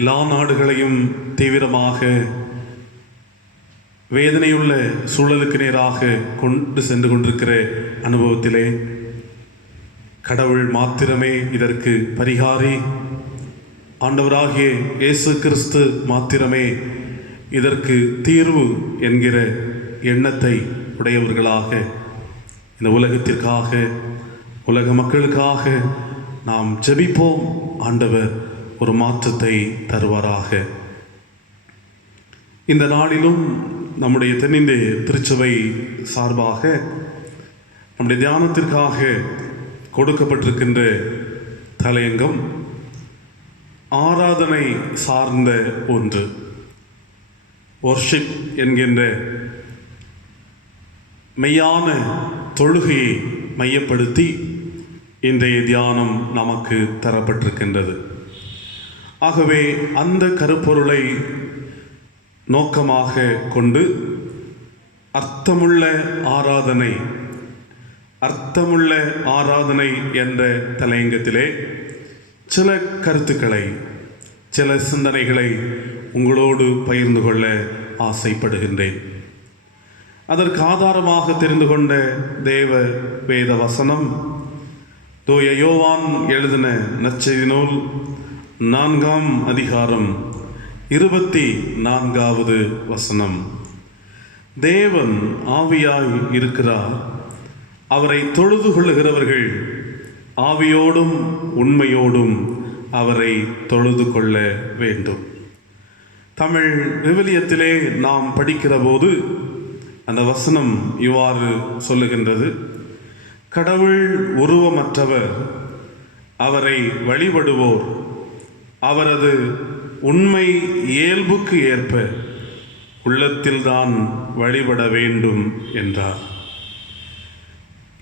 எல்லா நாடுகளையும் தீவிரமாக வேதனையுள்ள சூழலுக்கு நேராக கொண்டு சென்று கொண்டிருக்கிற அனுபவத்திலே கடவுள் மாத்திரமே இதற்கு பரிகாரி, ஆண்டவராகிய இயேசு கிறிஸ்து மாத்திரமே இதற்கு தீர்வு என்கிற எண்ணத்தை உடையவர்களாக இந்த உலகத்திற்காக, உலக மக்களுக்காக நாம் ஜெபிப்போம். ஆண்டவர் ஒரு மாற்றத்தை தருவாராக. இந்த நாளிலும் நம்முடைய தென்னிந்திய திருச்சபை சார்பாக நம்முடைய தியானத்திற்காக கொடுக்கப்பட்டிருக்கின்ற தலையங்கம் ஆராதனை சார்ந்த ஒன்று. வொர்ஷிப் என்கின்ற மெய்யான தொழுகையை மையப்படுத்தி இன்றைய தியானம் நமக்கு தரப்பட்டிருக்கின்றது. ஆகவே அந்த கருப்பொருளை நோக்கமாக கொண்டு அர்த்தமுள்ள ஆராதனை என்ற தலையங்கத்திலே சில கருத்துக்களை, சில சிந்தனைகளை உங்களோடு பகிர்ந்து கொள்ள ஆசைப்படுகின்றேன். அதற்கு ஆதாரமாக தெரிந்து கொண்ட தேவ வேத வசனம் தூய யோவான் எழுதின நற்செய்தி நூல் 4ஆம் அதிகாரம் 24வது வசனம். தேவன் ஆவியாய் இருக்கிறார், அவரை தொழுது கொள்ளுகிறவர்கள் ஆவியோடும் உண்மையோடும் அவரை தொழுது கொள்ள வேண்டும். தமிழ் விவிலியத்திலே நாம் படிக்கிற போது அந்த வசனம் இவ்வாறு சொல்லுகின்றது: கடவுள் உருவமற்றவர், அவரை வழிபடுவோர் அவரது உண்மை இயல்புக்கு ஏற்ப உள்ளத்தில்தான் வழிபட வேண்டும் என்றார்.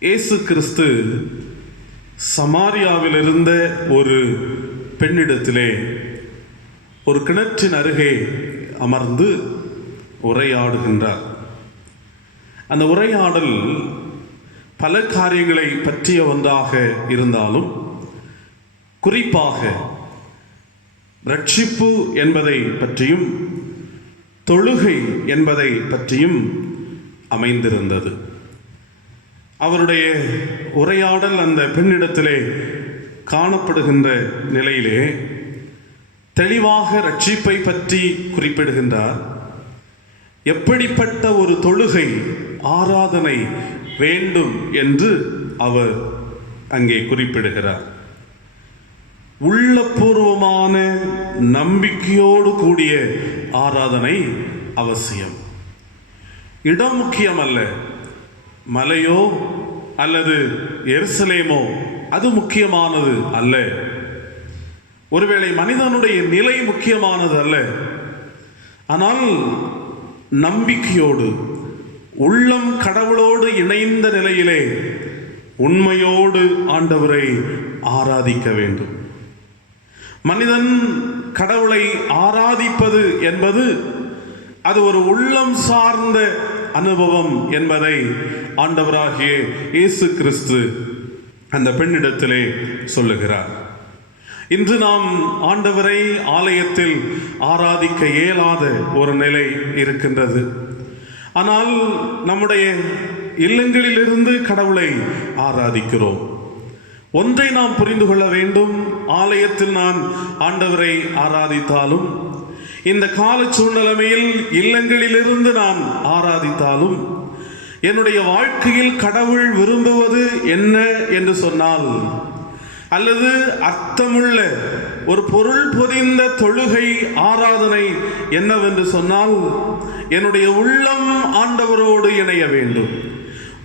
இயேசு கிறிஸ்து சமாரியாவிலிருந்த ஒரு பெண்ணிடத்திலே ஒரு கிணற்றின் அருகே அமர்ந்து உரையாடுகின்றார். அந்த உரையாடல் பல காரியங்களை பற்றிய ஒன்றாக இருந்தாலும் குறிப்பாக ரட்சிப்பு என்பதை பற்றியும் தொழுகை என்பதை பற்றியும் அமைந்திருந்தது. அவருடைய உரையாடல் அந்த பெண்ணிடத்திலே காணப்படுகின்ற நிலையிலே தெளிவாக ரட்சிப்பை பற்றி குறிப்பிடுகின்றார். எப்படிப்பட்ட ஒரு தொழுகை ஆராதனை வேண்டும் என்று அவர் அங்கே குறிப்பிடுகிறார். உள்ளபூர்வமான நம்பிக்கையோடு கூடிய ஆராதனை அவசியம். இடம் முக்கியமல்ல, மலையோ அல்லது எருசலேமோ அது முக்கியமானது அல்ல. ஒருவேளை மனிதனுடைய நிலை முக்கியமானது அல்ல, ஆனால் நம்பிக்கையோடு உள்ளம் கடவுளோடு இணைந்த நிலையிலே உண்மையோடு ஆண்டவரை ஆராதிக்க வேண்டும். மனிதன் கடவுளை ஆராதிப்பது என்பது அது ஒரு உள்ளம் சார்ந்த அனுபவம் என்பதை ஆண்டவராகிய இயேசு கிறிஸ்து அந்த பெண்ணிடத்திலே சொல்லுகிறார். இன்று நாம் ஆண்டவரை ஆலயத்தில் ஆராதிக்க இயலாத ஒரு நிலை இருக்கின்றது. ஆனால் நம்முடைய இல்லங்களிலிருந்து கடவுளை ஆராதிக்கிறோம். ஒன்றை நாம் புரிந்து கொள்ள வேண்டும்: ஆலயத்தில் நான் ஆண்டவரை ஆராதித்தாலும், இந்த கால சூழ்நிலைமையில் இல்லங்களிலிருந்து நான் ஆராதித்தாலும், என்னுடைய வாழ்க்கையில் கடவுள் விரும்புவது என்ன என்று சொன்னால், அல்லது அர்த்தமுள்ள ஒரு பொருள் பொதிந்த தொழுகை ஆராதனை என்னவென்று சொன்னால், என்னுடைய உள்ளம் ஆண்டவரோடு இணைய வேண்டும்,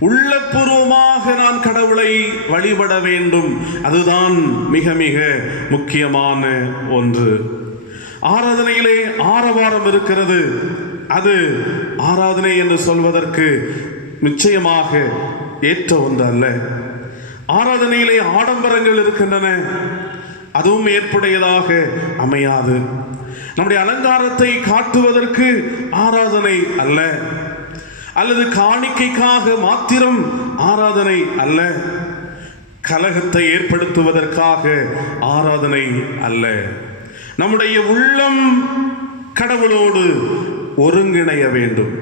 உள்ளபூர்வமாக நான் கடவுளை வழிபட வேண்டும். அதுதான் மிக மிக முக்கியமான ஒன்று. ஆராதனையிலே ஆரவாரம் இருக்கிறது. அது ஆராதனை என்று சொல்வதற்கு நிச்சயமாக ஏற்ற ஒன்று அல்ல. ஆராதனையிலே ஆடம்பரங்கள் இருக்கின்றன, அதுவும் ஏற்புடையதாக அமையாது. நம்முடைய அலங்காரத்தை காட்டுவதற்கு ஆராதனை அல்ல, அல்லது காணிக்கைக்காக மாத்திரம் ஆராதனை அல்ல, கலகத்தை ஏற்படுத்துவதற்காக ஆராதனை அல்ல. நம்முடைய உள்ளம் கடவுளோடு ஒருங்கிணைய வேண்டும்,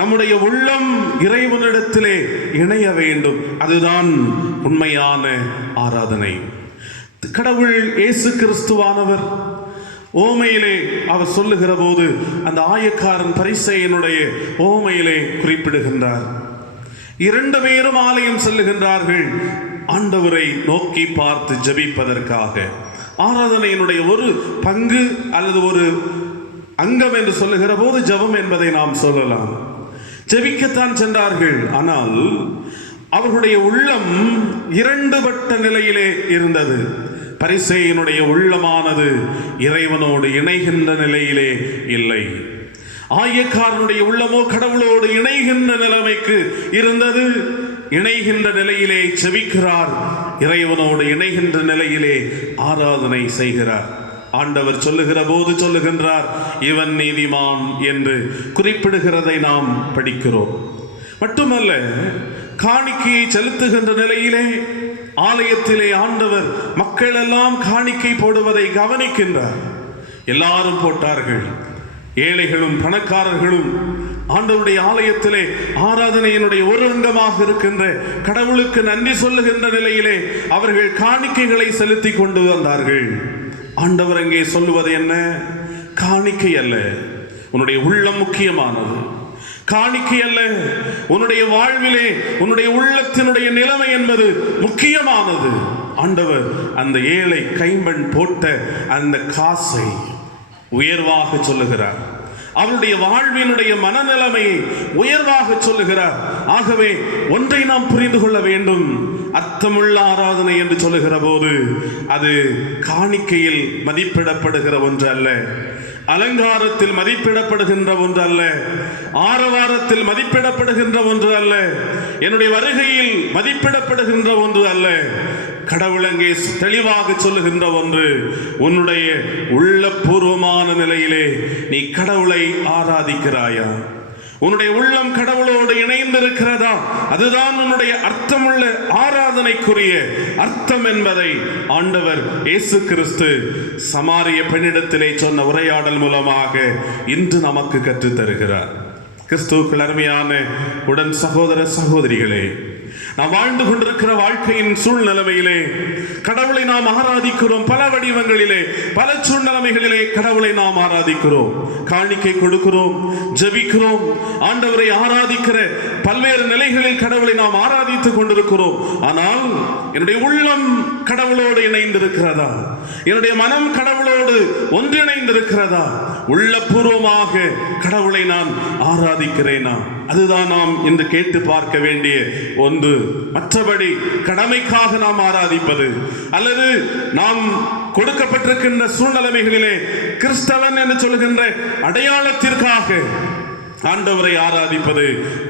நம்முடைய உள்ளம் இறைவனிடத்திலே இணைய வேண்டும். அதுதான் உண்மையான ஆராதனை. கடவுள் இயேசு கிறிஸ்துவானவர் ஓமையிலே அவர் சொல்லுகிற போது அந்த ஆயக்காரன் பரிசேயனுடைய ஓமையிலே குறிப்பிடுகின்றார். 2 பேரும் ஆலயம் செல்லுகின்றார்கள் ஆண்டவரை நோக்கி பார்த்து ஜெபிப்பதற்காக. ஆராதனையினுடைய ஒரு பங்கு அல்லது ஒரு அங்கம் என்று சொல்லுகிற போது ஜெபம் என்பதை நாம் சொல்லலாம். ஜெபிக்கத்தான் சென்றார்கள், ஆனால் அவர்களுடைய உள்ளம் 2 பட்ட நிலையிலே இருந்தது. பரிசேயனுடைய உள்ளமானது இறைவனோடு இணைகின்ற நிலையிலே இல்லை. ஆயக்காரனுடைய உள்ளமோ கடவுளோடு இணைகின்ற நிலைமைக்கு இருந்தது. இணைகின்ற நிலையிலே ஜெபிக்கிறார், இறைவனோடு இணைகின்ற நிலையிலே ஆராதனை செய்கிறார். ஆண்டவர் சொல்லுகிற போது சொல்லுகின்றார், இவன் நீதிமான் என்று குறிப்பிடுகிறதை நாம் படிக்கிறோம். மட்டுமல்ல, காணிக்கையை செலுத்துகின்ற நிலையிலே ஆலயத்திலே ஆண்டவர் மக்கள் எல்லாம் காணிக்கை போடுவதை கவனிக்கின்றார். எல்லாரும் போட்டார்கள். ஏழைகளும் பணக்காரர்களும் ஆண்டவருடைய ஆலயத்திலே ஆராதனையினுடைய ஒரு அங்கமாக இருக்கின்ற கடவுளுக்கு நன்றி சொல்லுகின்ற நிலையிலே அவர்கள் காணிக்கைகளை செலுத்தி கொண்டு வந்தார்கள். ஆண்டவர் அங்கே சொல்லுவது என்ன? காணிக்கை அல்ல, உன்னுடைய உள்ளம் முக்கியமானது. காணிக்கை அல்ல, உன்னுடைய வாழ்விலே உன்னுடைய உள்ளத்தினுடைய நிலைமை என்பது முக்கியமானது. ஆண்டவர் அந்த ஏழை கைம்பெண் போட்ட அந்த காசை உயர்வாக சொல்லுகிறார். அவருடைய வாழ்வினுடைய மனநிலைமையை உயர்வாக சொல்லுகிறார். ஆகவே ஒன்றை நாம் புரிந்து கொள்ள வேண்டும். அர்த்தமுள்ள ஆராதனை என்று சொல்லுகிற போது அது காணிக்கையில் மதிப்பிடப்படுகிற ஒன்று அல்ல, அலங்காரத்தில் மதிப்பிடப்படுகின்ற ஒன்று அல்ல, ஆரவாரத்தில் மதிப்பிடப்படுகின்ற ஒன்று அல்ல, என்னுடைய வருகையில் மதிப்பிடப்படுகின்ற ஒன்று அல்ல. கடவுள் அங்கே தெளிவாக சொல்லுகின்ற ஒன்று, உன்னுடைய உள்ளபூர்வமான நிலையிலே நீ கடவுளை ஆராதிக்கிறாயா? உன்னுடைய உள்ளம் கடவுளோடு இணைந்திருக்கிறதா? அதுதான் உன்னுடைய அர்த்தமுள்ள ஆராதனைக்குரிய அர்த்தம் என்பதை ஆண்டவர் இயேசு கிறிஸ்து சமாரிய பெண்ணிடத்திலே சொன்ன உரையாடல் மூலமாக இன்று நமக்கு கற்றுத் தருகிறார். கிறிஸ்துவுக்குள் அருமையான உடன் சகோதர சகோதரிகளே, நாம் வாழ்ந்து கொண்டிருக்கிற வாழ்க்கையின் சூழ்நிலைமையிலே கடவுளை நாம் ஆராதிக்கிறோம். பல வடிவங்களிலே பல சூழ்நிலைமைகளிலே கடவுளை நாம் ஆராதிக்கிறோம். காணிக்கை கொடுக்கிறோம், ஜெபிக்கிறோம், ஆண்டவரை ஆராதிக்கிற பல்வேறு நிலைகளில் கடவுளை நாம் ஆராதித்துக் கொண்டிருக்கிறோம். ஆனால் என்னுடைய உள்ளம் கடவுளோடு இணைந்திருக்கிறதா? என்னுடைய மனம் கடவுளோடு ஒன்றிணைந்திருக்கிறதா? உள்ளபூர்வமாக கடவுளை நான் ஆராதிக்கிறேனா? அதுதான் நாம் இன்று கேட்டு பார்க்க வேண்டிய ஒன்று. மற்றபடி கடமைக்காக நாம் ஆராதிப்பது அல்லது நாம் கொடுக்கப்பட்டிருக்கின்ற சூழ்நிலைகளிலே கிறிஸ்தவன் என்று சொல்கின்ற அடையாளத்திற்காக ஆண்டவரை ஆராதிப்பது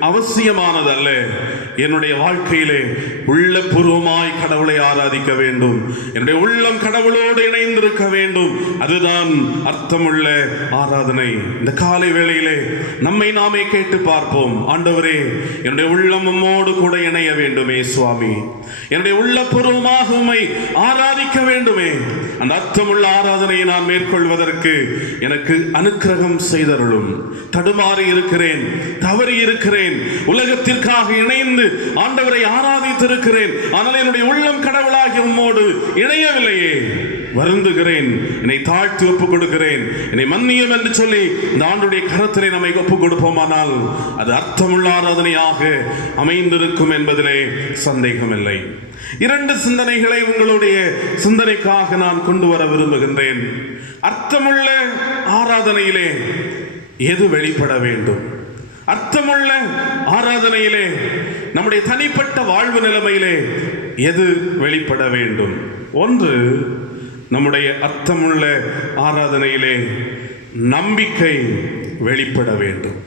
அவசியமானது அல்ல. என்னுடைய வாழ்க்கையிலே உள்ளபூர்வமாய் கடவுளை ஆராதிக்க வேண்டும். என்னுடைய உள்ளம் கடவுளோடு இணைந்திருக்க வேண்டும். அதுதான் அர்த்தமுள்ள ஆராதனை. இந்த காலை வேளையிலே நம்மை நாமே கேட்டு பார்ப்போம். ஆண்டவரே, என்னுடைய உள்ளம் உம்மோடு கூட இணைய வேண்டுமே சுவாமி. என்னுடைய உள்ளபூர்வமாக உம்மை ஆராதிக்க வேண்டுமே. அந்த அர்த்தமுள்ள ஆராதனையை நான் மேற்கொள்வதற்கு எனக்கு அனுக்கிரகம் செய்தருளும். தடுமாறி இருக்கிறேன், தவறி இருக்கிறேன், உலகத்திற்காக இணைந்து ஆண்டவரை ஆராதித்திருக்கிறேன். ஆனால் என்னுடைய உள்ளம் கடவுளாகி உம்மோடு இணையவில்லையே. வருந்துகிறேன், என்னை தாழ்த்தி ஒப்புக் கொடுக்கிறேன், என்னை மன்னியும் என்று சொல்லி இந்த ஆண்டுடைய கரத்திலே நம்மை ஒப்புக் கொடுப்போமானால் அது அர்த்தமுள்ள ஆராதனையாக அமைந்திருக்கும் என்பதிலே சந்தேகமில்லை. இரண்டு சிந்தனைகளை உங்களுடைய சிந்தனைக்காக நான் கொண்டு வர விரும்புகின்றேன். அர்த்தமுள்ள ஆராதனையிலே எது வெளிப்பட வேண்டும்? அர்த்தமுள்ள ஆராதனையிலே நம்முடைய தனிப்பட்ட வாழ்வு நிலைமையிலே எது வெளிப்பட வேண்டும்? ஒன்று, நம்முடைய அர்த்தமுள்ள ஆராதனையிலே நம்பிக்கை வெளிப்பட வேண்டும்.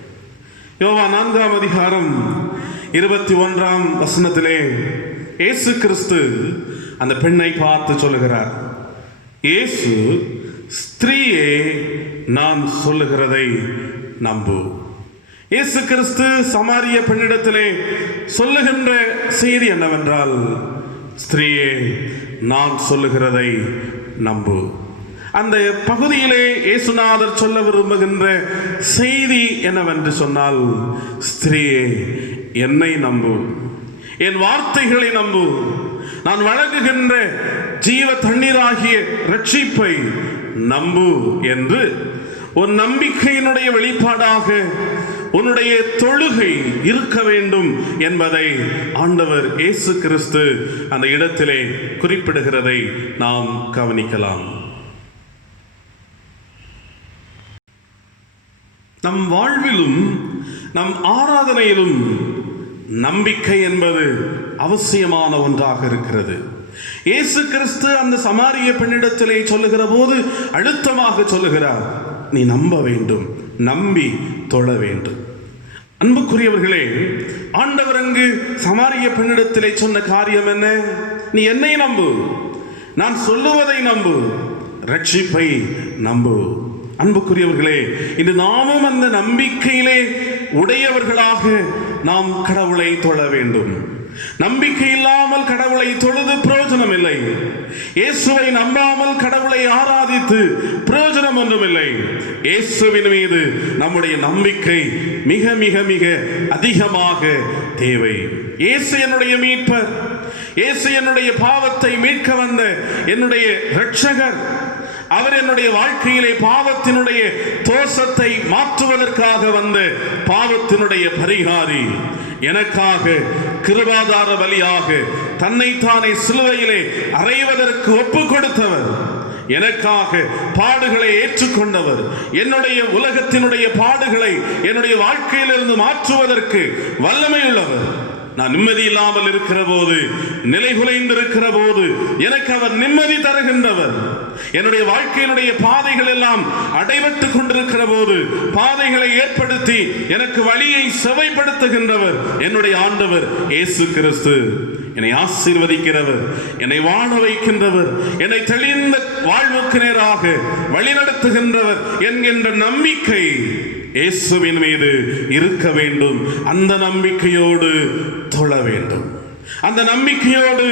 யோவான் 4ஆம் அதிகாரம் 21ஆம் வசனத்திலே இயேசு கிறிஸ்து அந்த பெண்ணை பார்த்து சொல்லுகிறார், இயேசு, ஸ்திரீயே, நான் சொல்லுகிறதை நம்பு. இயேசு கிறிஸ்து சமாரிய பெண்ணிடத்திலே சொல்லுகின்ற செய்தி என்னவென்றால், ஸ்திரீயே, நான் சொல்லுகிறதை நம்பு. அந்த பகுதியிலே இயேசுநாதர் சொல்ல விரும்புகின்ற செய்தி என்னவென்று சொன்னால், ஸ்திரீயே, என்னை நம்பு, என் வார்த்தைகளை நம்பு, நான் வழங்குகின்ற ஜீவ தண்ணீராகிய ரட்சிப்பை நம்பு என்று ஒரு நம்பிக்கையினுடைய வெளிப்பாடாக உன்னுடைய தொழுகை இருக்க வேண்டும் என்பதை ஆண்டவர் இயேசு கிறிஸ்து அந்த இடத்திலே குறிப்பிடுகிறதை நாம் கவனிக்கலாம். நம் வாழ்விலும் நம் ஆராதனையிலும் நம்பிக்கை என்பது அவசியமான ஒன்றாக இருக்கிறது. இயேசு கிறிஸ்து அந்த சமாரிய பெண்ணிடத்திலே சொல்லுகிற போது அழுத்தமாக சொல்லுகிறார், நீ நம்ப வேண்டும், நம்பி தொழ வேண்டும். அன்புக்குரியவர்களே, ஆண்டவர் அங்கு சமாரிய பெண்ணிடத்திலே சொன்ன காரியம் என்ன? நீ என்னை நம்பு, நான் சொல்லுவதை நம்பு, ரட்சிப்பை நம்பு. அன்புக்குரியவர்களே, இன்று நாமும் அந்த நம்பிக்கையிலே உடையவர்களாக நாம் கடவுளை தொழ வேண்டும். நம்பிக்கை இல்லாமல் கடவுளை தொழுது பிரயோஜனம் இல்லை. இயேசுவை நம்பாமல் கடவுளை ஆராதித்து பிரயோஜனம் ஒன்றுமில்லை. இயேசுவின் மீது நம்முடைய நம்பிக்கை மிக மிக மிக அதிகமாக தேவை. இயேசு என்னுடைய மீட்பர், இயேசு என்னுடைய பாவத்தை மீட்க வந்த என்னுடைய இரட்சகர். அவர் என்னுடைய வாழ்க்கையிலே பாவத்தினுடைய தோஷத்தை மாற்றுவதற்காக வந்த பாவத்தினுடைய பரிகாரி. எனக்காக கிருபாதார பலியாக தன்னைத்தானே சிலுவையிலே அறைவதற்கு ஒப்பு கொடுத்தவர். எனக்காக பாடுகளை ஏற்றுக்கொண்டவர். என்னுடைய உலகத்தினுடைய பாடுகளை என்னுடைய வாழ்க்கையிலிருந்து மாற்றுவதற்கு வல்லமையுள்ளவர். நான் நிம்மதி இல்லாமல் இருக்கிற போது, நிலை குலைந்திருக்கிற போது எனக்கு அவர் நிம்மதி தருகின்றவர். என்னுடைய வாழ்க்கையினுடைய பாதைகள் எல்லாம் அடைபட்டு கொண்டிருக்கிற போது பாதைகளை ஏற்படுத்தி எனக்கு வழியை செவைப்படுத்துகின்றவர் என்னுடைய ஆண்டவர் இயேசு கிறிஸ்து. என்னை ஆசீர்வதிக்கிறவர், என்னை வாழ வைக்கின்றவர், என்னை தெளிந்த வாழ்வுக்கு நேராக வழிநடத்துகின்றவர் என்கின்ற நம்பிக்கை இயேசுவின் மீது இருக்க வேண்டும். அந்த நம்பிக்கையோடு தொழ வேண்டும், அந்த நம்பிக்கையோடு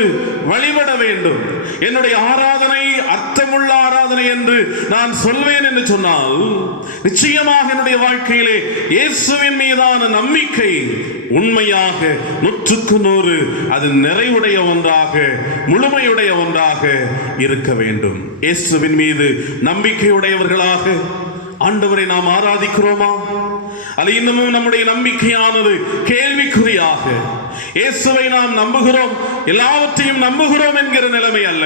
வழிபட வேண்டும். என்னுடைய ஆராதனை அர்த்தமுள்ள ஆராதனை என்று நான் சொல்வேன் என்று சொன்னால், நிச்சயமாக என்னுடைய வாழ்க்கையிலே இயேசுவின் மீதான நம்பிக்கை உண்மையாக 100க்கு 100 அது நிறைவுடைய ஒன்றாக, முழுமையுடைய ஒன்றாக இருக்க வேண்டும். இயேசுவின் மீது நம்பிக்கையுடையவர்களாக ஆண்டவரை நாம் ஆராதிக்கிறோமா? அது இன்னமும் நம்முடைய நம்பிக்கையானது கேள்விக்குறியாக, இயேசுவை நாம் நம்புகிறோம், எல்லாவற்றையும் நம்புகிறோம் என்கிற நிலைமை அல்ல.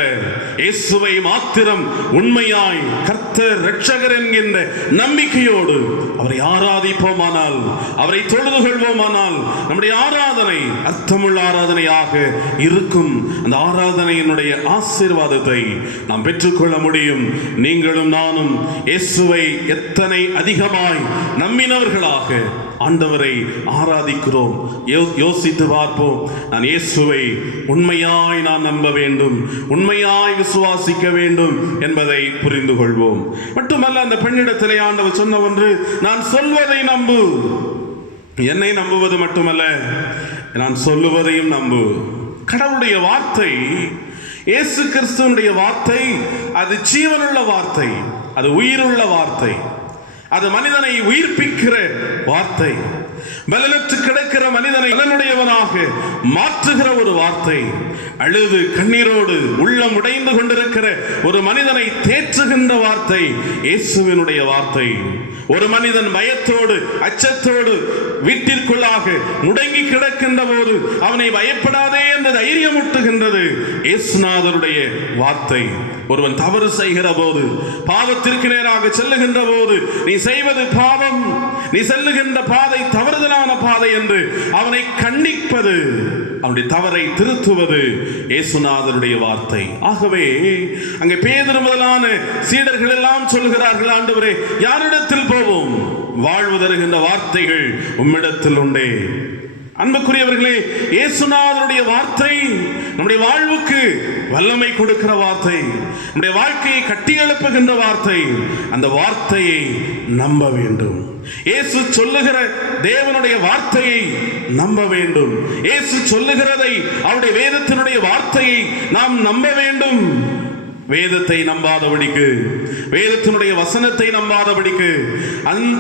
இயேசுவை மாத்திரம் உண்மையாய் கர்த்தர் இரட்சகர் என்கின்ற நம்பிக்கையோடு அவரை ஆராதிப்போமானால், அவரை தொழுது கொள்வோமானால் நம்முடைய ஆராதனை அர்த்தமுள்ள ஆராதனையாக இருக்கும். அந்த ஆராதனையினுடைய ஆசீர்வாதத்தை நாம் பெற்றுக்கொள்ள முடியும். நீங்களும் நானும் இயேசுவை எத்தனை அதிகமாய் நம்பினவர்களாக ஆண்டவரை ஆராதிக்கிறோம் யோசித்து பார்ப்போம். நான் இயேசுவை உண்மையாய் நான் நம்ப வேண்டும், உண்மையாய் விசுவாசிக்க வேண்டும் என்பதை புரிந்து கொள்வோம். மட்டுமல்ல, அந்த பெண்ணிடத்திலே ஆண்டவர் சொன்ன ஒன்று, நான் சொல்வதை நம்பு. என்னை நம்புவது மட்டுமல்ல, நான் சொல்லுவதையும் நம்பு. கடவுளுடைய வார்த்தை, இயேசு கிறிஸ்துவனுடைய வார்த்தை, அது ஜீவனுள்ள வார்த்தை, அது உயிருள்ள வார்த்தை, அது மனிதனை உயிர்ப்பிக்கிற வார்த்தை, பலனற்று கிடக்கிற மனிதனை பலனுடையவனாக மாற்றுகிற ஒரு வார்த்தை, அழுது கண்ணீரோடு உள்ளம் உடைந்து கொண்டிருக்கிற ஒரு மனிதனை தேற்றுகின்ற வார்த்தை இயேசுவினுடைய வார்த்தை. ஒரு மனிதன் பயத்தோடு அச்சத்தோடு வீட்டிற்குள்ளாக முடங்கி கிடக்கின்ற போது அவனை பயப்படாதே என்று தைரியமூட்டுகின்றது இயேசுநாதருடைய வார்த்தை. ஒருவன் தவறு செய்கிற போது, பாவத்திற்கு நேராக செல்லுகின்ற போது, நீ செய்வது பாவம், நீ செல்லுகின்ற பாதை தவறுதலான பாதை என்று அவனை கண்டிப்பது, அவனுடைய தவறை திருத்துவது இயேசுநாதருடைய வார்த்தை. ஆகவே அங்கே பேதுரு முதலான சீடர்கள் எல்லாம் சொல்கிறார்கள், ஆண்டவரே, யாரிடத்தில் போவோம்? வாழ்வு தருகின்ற வார்த்தைகள் உம்மிடத்தில் உண்டே. அன்புக்குரியவர்களே, இயேசுநாதருடைய வார்த்தை நம்முடைய வாழ்வுக்கு வல்லமை கொடுக்கிற வார்த்தை, நம்முடைய வாழ்க்கையை கட்டி எழுப்புகின்ற வார்த்தை. அந்த வார்த்தையை நம்ப வேண்டும். இயேசு சொல்லுகிற தேவனுடைய வார்த்தையை நம்ப வேண்டும். இயேசு சொல்லுகிறதை, அவருடைய வேதத்தினுடைய வார்த்தையை நாம் நம்ப வேண்டும். வேதத்தை நம்பாதபடிக்கு, வேதத்தினுடைய வசனத்தை நம்பாதபடிக்கு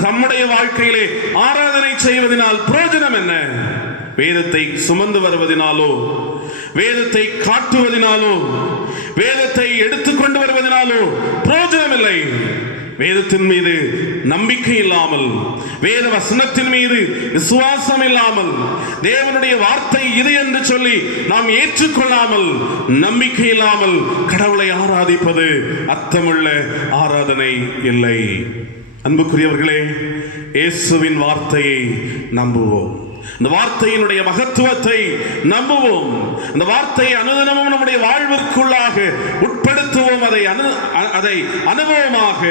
நம்முடைய வாழ்க்கையிலே ஆராதனை செய்வதனால் பிரயோஜனம் என்ன? வேதத்தை சுமந்து வருவதனாலோ, வேதத்தை காட்டுவதனாலோ, வேதத்தை எடுத்துக்கொண்டு வருவதனாலோ பிரயோஜனம் இல்லை. வேதத்தின் மீது நம்பிக்கை இல்லாமல், வேத வசனத்தின் மீது விசுவாசம் இல்லாமல், தேவனுடைய வார்த்தை இது என்று சொல்லி நாம் ஏற்றுக்கொள்ளாமல், நம்பிக்கை இல்லாமல் கடவுளை ஆராதிப்பது அர்த்தமுள்ள ஆராதனை இல்லை. அன்புக்குரியவர்களே, இயேசுவின் வார்த்தையை நம்புவோம். அந்த வார்த்தையினுடைய மகத்துவத்தை நம்புவோம். அந்த வார்த்தையை அனுதினமும் நம்முடைய வாழ்விற்குள்ளாக உட்படுத்துவோம். அதை அனுபவமாக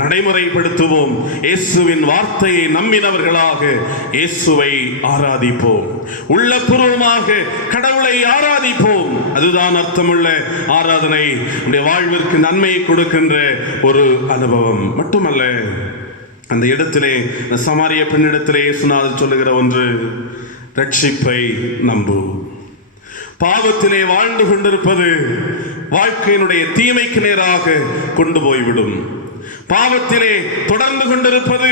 நடைமுறைப்படுத்துவோம். இயேசுவின் வார்த்தையை நம்பினவர்களாக இயேசுவை ஆராதிப்போம். உள்ளபூர்வமாக கடவுளை ஆராதிப்போம். அதுதான் அர்த்தமுள்ள ஆராதனை, நம்முடைய வாழ்விற்கு நன்மையை கொடுக்கின்ற ஒரு அனுபவம். மட்டுமல்ல, அந்த இடத்திலே, சமாரிய பெண்ணிடத்திலே இயேசுநாதர் சொல்லுகிற ஒன்று, ரட்சிப்பை நம்பு. பாவத்திலே வாழ்ந்து கொண்டிருப்பது வாழ்க்கையினுடைய தீமைக்கு நேராக கொண்டு போய்விடும். பாவத்திலே தொடர்ந்து கொண்டிருப்பது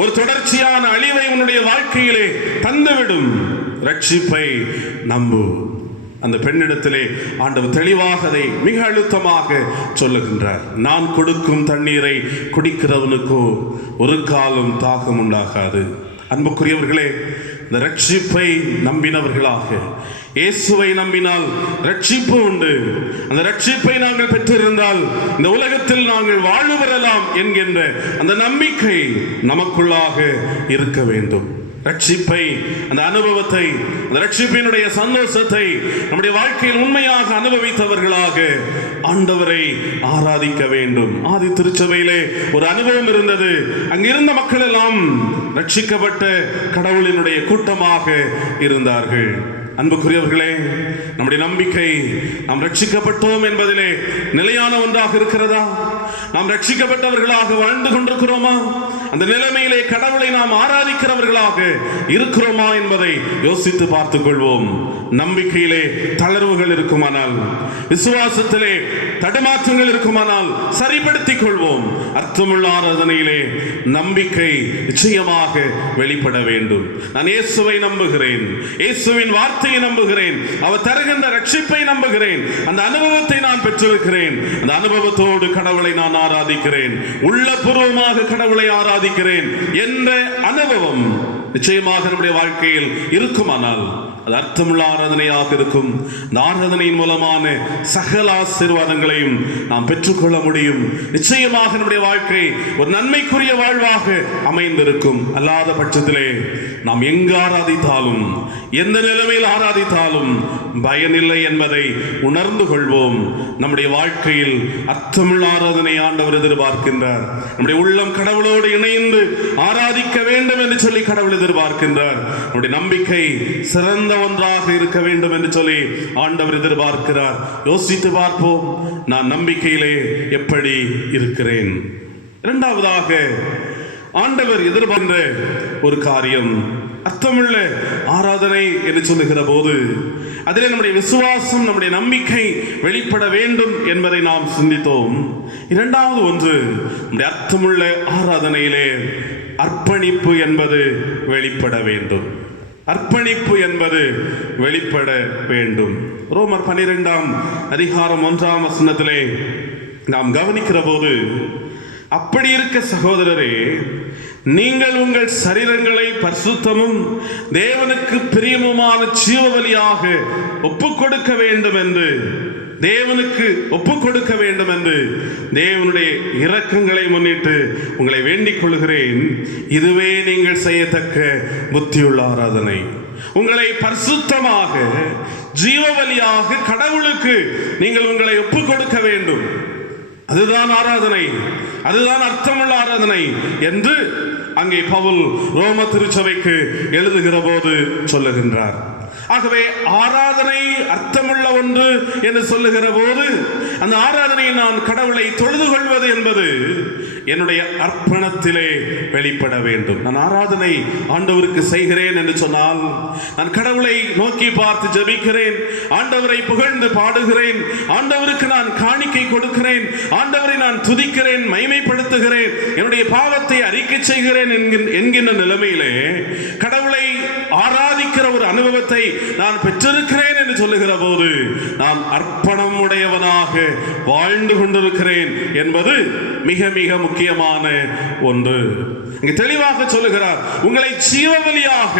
ஒரு தொடர்ச்சியான அழிவை உன்னுடைய வாழ்க்கையிலே தந்துவிடும். ரட்சிப்பை நம்பு. அந்த பெண்ணிடத்திலே ஆண்டவர் தெளிவாக அதை மிக அழுத்தமாக சொல்லுகின்றார். நான் கொடுக்கும் தண்ணீரை குடிக்கிறவனுக்கோ ஒரு காலம் தாகம் உண்டாகாது. அன்புக்குரியவர்களே, இந்த ரட்சிப்பை நம்பினவர்களாக, இயேசுவை நம்பினால் ரட்சிப்பு உண்டு. அந்த ரட்சிப்பை நாங்கள் பெற்றிருந்தால் இந்த உலகத்தில் நாங்கள் வாழ்வு பெறலாம் என்கின்ற அந்த நம்பிக்கை நமக்குள்ளாக இருக்க வேண்டும். ரட்சிப்பை, அந்த அனுபவத்தை, அந்த ரட்சிப்பினுடைய சந்தோஷத்தை நம்முடைய வாழ்க்கையில் உண்மையாக அனுபவித்தவர்களாக ஆண்டவரை ஆராதிக்க வேண்டும். ஆதி திருச்சபையிலே ஒரு அனுபவம் இருந்தது. அங்கிருந்த மக்கள் எல்லாம் ரட்சிக்கப்பட்ட கடவுளினுடைய கூட்டமாக இருந்தார்கள். அன்புக்குரியவர்களே, நம்முடைய நம்பிக்கை நாம் ரட்சிக்கப்பட்டோம் என்பதிலே நிலையான ஒன்றாக இருக்கிறதா? நாம் ரட்சிக்கப்பட்டவர்களாக வாழ்ந்து கொண்டிருக்கிறோமா? அந்த நிலைமையிலே கடவுளை நாம் ஆராதிக்கிறவர்களாக இருக்கிறோமா என்பதை யோசித்து பார்த்துக் கொள்வோம். நம்பிக்கையிலே தளர்வுகள் இருக்குமானால், விசுவாசத்திலே தடுமாற்றங்கள் இருக்குமானால் சரிப்படுத்திக் கொள்வோம். அர்த்தமுள்ள ஆராதனையிலே நம்பிக்கை நிச்சயமாக வெளிப்பட வேண்டும். நான் இயேசுவை நம்புகிறேன், இயேசுவின் வார்த்தையை நம்புகிறேன், அவர் தருகின்ற ரட்சிப்பை நம்புகிறேன், அந்த அனுபவத்தை நான் பெற்றிருக்கிறேன், அந்த அனுபவத்தோடு கடவுளை நான் ஆராதிக்கிறேன், உள்ளபூர்வமாக கடவுளை ஆராதிக்கிறேன் என்ற அனுபவம் நிச்சயமாக நம்முடைய வாழ்க்கையில் இருக்குமானால் அது அர்த்தமுள்ள ஆராதனையாக இருக்கும். இந்த ஆராதனையின் மூலமான சகல ஆசீர்வாதங்களையும் நாம் பெற்றுக்கொள்ள முடியும். நிச்சயமாக நம்முடைய வாழ்க்கை ஒரு நன்மைக்குரிய வாழ்வாக அமைந்திருக்கும். அல்லாத பட்சத்திலே நாம் எங்கு ஆராதித்தாலும், எந்த நிலைமையில் ஆராதித்தாலும் பயனில்லை என்பதை உணர்ந்து கொள்வோம். நம்முடைய வாழ்க்கையில் அர்த்தமுள்ள ஆராதனை ஆண்டவர் எதிர்பார்க்கின்றார். நம்முடைய உள்ளம் கடவுளோடு இணைந்து ஆராதிக்க வேண்டும் என்று சொல்லி கடவுள் எதிர்பார்க்கின்றார். நம்முடைய நம்பிக்கை சிறந்த ஒன்றாக இருக்க வேண்டும் என்று சொல்லி ஆண்டவர் எதிர்பார்க்கிறார். யோசித்து பார்ப்போம், நான் நம்பிக்கையிலே எப்படி இருக்கிறேன்? இரண்டாவதாக ஆண்டவர் எதிர்பார்க்கின்ற ஒரு காரியம் அர்த்தமுள்ள ஆராதனை என்று சொல்லுகிற போது அதிலே நம்முடைய விசுவாசம், நம்முடைய நம்பிக்கை வெளிப்பட வேண்டும் என்பதை நாம் சிந்தித்தோம். இரண்டாவது ஒன்று, நம்முடைய அர்த்தமுள்ள ஆராதனையிலே அர்ப்பணிப்பு என்பது வெளிப்பட வேண்டும். அர்ப்பணிப்பு என்பது வெளிப்பட வேண்டும். ரோமர் 12ஆம் அதிகாரம் 1ஆம் வசனத்திலே நாம் கவனிக்கிற போது, அப்படி இருக்க சகோதரரே, நீங்கள் உங்கள் சரீரங்களை பரிசுத்தமும் தேவனுக்கு பிரியமுமான ஜீவபலியாக ஒப்புக் கொடுக்க வேண்டும் என்று, தேவனுக்கு ஒப்புக் கொடுக்க வேண்டும் என்று தேவனுடைய இரக்கங்களை முன்னிட்டு உங்களை வேண்டிக் கொள்கிறேன். இதுவே நீங்கள் செய்யத்தக்க புத்தியுள்ள ஆராதனை. உங்களை பரிசுத்தமாக ஜீவபலியாக கடவுளுக்கு நீங்கள் உங்களை ஒப்புக் கொடுக்க வேண்டும். அதுதான் ஆராதனை, அதுதான் அர்த்தமுள்ள ஆராதனை என்று அங்கே பவுல் ரோம திருச்சபைக்கு எழுதுகிற போது சொல்லுகின்றார். ஆகவே ஆராதனை அர்த்தமுள்ள ஒன்று என்று சொல்லுகிற போது அந்த ஆராதனையில் நான் கடவுளை தொழுது கொள்வது என்பது என்னுடைய அர்ப்பணத்திலே வெளிப்பட வேண்டும். நான் ஆராதனை ஆண்டவருக்கு செய்கிறேன் என்று சொன்னால், நான் கடவுளை நோக்கி பார்த்து ஜெபிக்கிறேன், ஆண்டவரை புகழ்ந்து பாடுகிறேன், ஆண்டவருக்கு நான் காணிக்கை கொடுக்கிறேன், ஆண்டவரை நான் துதிக்கிறேன், மகிமைப்படுத்துகிறேன், என்னுடைய பாவத்தை அறிக்கை செய்கிறேன் என்கின்ற நிலைமையிலே கடவுளை ஆராதிக்கிற ஒரு அனுபவத்தை நான் பெற்றிருக்கிறேன் என்று சொல்லுகிற போது நான் அர்ப்பணம் உடையவனாக வாழ்ந்து கொண்டிருக்கிறேன் என்பது மிக மிக முக்கியமான ஒன்று. இங்கே தெளிவாக சொல்லுகிறார், உங்களை ஜீவபலியாக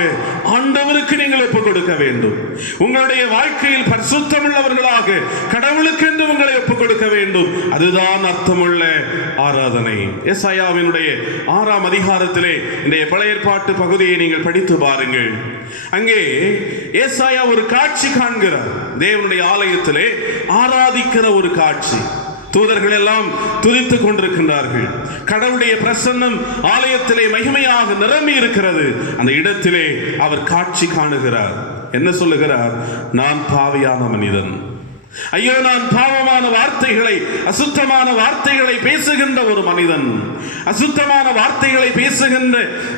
ஆண்டவருக்கு நீங்கள் ஒப்புக் கொடுக்க வேண்டும். உங்களுடைய வாழ்க்கையில் பரிசுத்தமுள்ளவர்களாக கடவுளுக்கு என்று உங்களை ஒப்புக் கொடுக்க வேண்டும். அதுதான் அர்த்தமுள்ள ஆராதனை. ஏசாயாவினுடைய 6ஆம் அதிகாரத்திலே இந்த பழைய ஏற்பாட்டு பகுதியை நீங்கள் படித்து பாருங்கள். அங்கே ஏசாயா ஒரு காட்சி காண்கிறார். தேவனுடைய ஆலயத்திலே ஆராதிக்கிற ஒரு காட்சி. தூதர்கள் எல்லாம் துதித்துக் கொண்டிருக்கின்றார்கள். கடவுளுடைய பிரசன்னம் ஆலயத்திலே மகிமையாக நிரம்பி இருக்கிறது. அந்த இடத்திலே அவர் காட்சி காணுகிறார். என்ன சொல்லுகிறார்? நான் பாவியான மனிதன், ஐயோ நான் பாவமான வார்த்தைகளை, அசுத்தமான வார்த்தைகளை பேசுகின்ற ஒரு மனிதன், அசுத்தமான வார்த்தைகளை பேசுகின்ற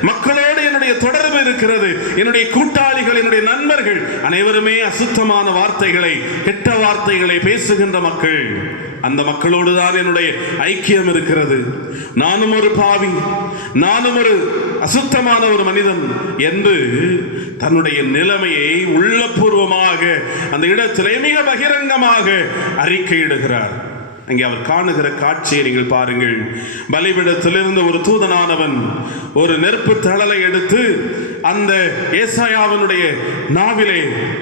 மக்களோடு என்னுடைய என்னுடைய தொடர்பு இருக்கிறது. என்னுடைய கூட்டாளிகள், என்னுடைய நண்பர்கள் அனைவருமே அசுத்தமான வார்த்தைகளை, கெட்ட வார்த்தைகளை பேசுகின்ற மக்கள். அந்த மக்களோடு தான் என்னுடைய ஐக்கியம் இருக்கிறது. நானும் ஒரு பாவி, நானும் ஒரு அசுத்தமான ஒரு மனிதன் என்று தன்னுடைய நிலைமையை உள்ளபூர்வமாக அந்த இடத்திலே மிக பகிரங்கமாக அறிக்கையிடுகிறார். அங்கே அவர் காணுகிற காட்சியை நீங்கள் பாருங்கள். பலிபீடத்திலிருந்து ஒரு தூதனானவன் ஒரு நெருப்பு தழலை எடுத்து அந்த ஏசாயாவினுடைய நாவிலே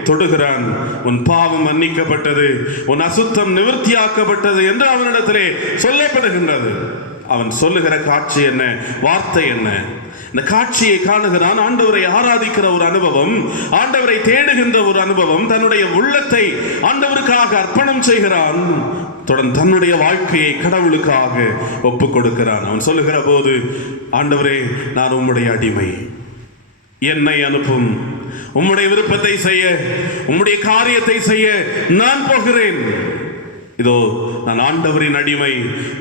தொடுகிறான். உன் பாவம் மன்னிக்கப்பட்டது, உன் அசுத்தம் நிவர்த்தியாக்கப்பட்டது என்று அவனிடத்திலே சொல்லப்படுகின்றது. அவன் சொல்லுகிற காட்சி என்ன, வார்த்தை என்ன? இந்த காட்சியை காணுகிறான். ஆண்டவரை ஆராதிக்கிற ஒரு அனுபவம், ஆண்டவரை தேடுகின்ற ஒரு அனுபவம், தன்னுடைய உள்ளத்தை ஆண்டவருக்காக அர்ப்பணம் செய்கிறான். தொடர்ந்து தன்னுடைய வாழ்க்கையை கடவுளுக்காக ஒப்புக் கொடுக்கிறான். அவன் சொல்லுகிற போது, ஆண்டவரே, நான் உம்முடைய அடிமை, என்னை அனுப்பும், உம்முடைய விருப்பத்தை செய்ய, உம்முடைய காரியத்தை செய்ய நான் போகிறேன். இதோ நான் ஆண்டவரின் அடிமை,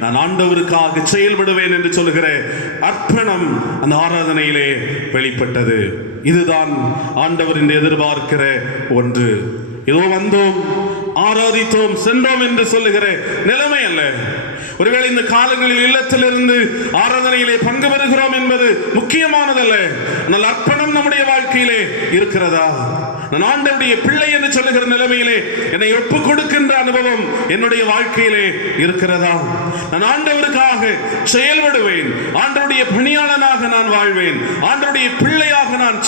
நான் ஆண்டவருக்காக செயல்படுவேன் என்று சொல்லுகிற அர்ப்பணம் அந்த ஆராதனையிலே வெளிப்பட்டது. இதுதான் ஆண்டவர் என்று எதிர்பார்க்கிற ஒன்று. இதோ வந்தோம், ஆராதித்தோம், சென்றோம் என்று சொல்லுகிற நிலைமை அல்ல. ஒருவேளை இந்த காலங்களில் இல்லத்திலிருந்து ஆராதனையிலே பங்கு பெறுகிறோம் என்பது முக்கியமானதல்ல. ஆனால் அர்ப்பணம் நம்முடைய வாழ்க்கையிலே இருக்கிறதா? நான் ஆண்டவருடைய பிள்ளை என்று சொல்லுகிற நிலைமையிலே என்னை ஒப்புக் கொடுக்கின்ற அனுபவம் என்னுடைய வாழ்க்கையிலே இருக்கிறதா? நான் ஆண்டவருக்காக செயல்படுவேன், ஆண்டவருடைய பணியாளனாக நான் வாழ்வேன், ஆண்டவருடைய பிள்ளையாக நான்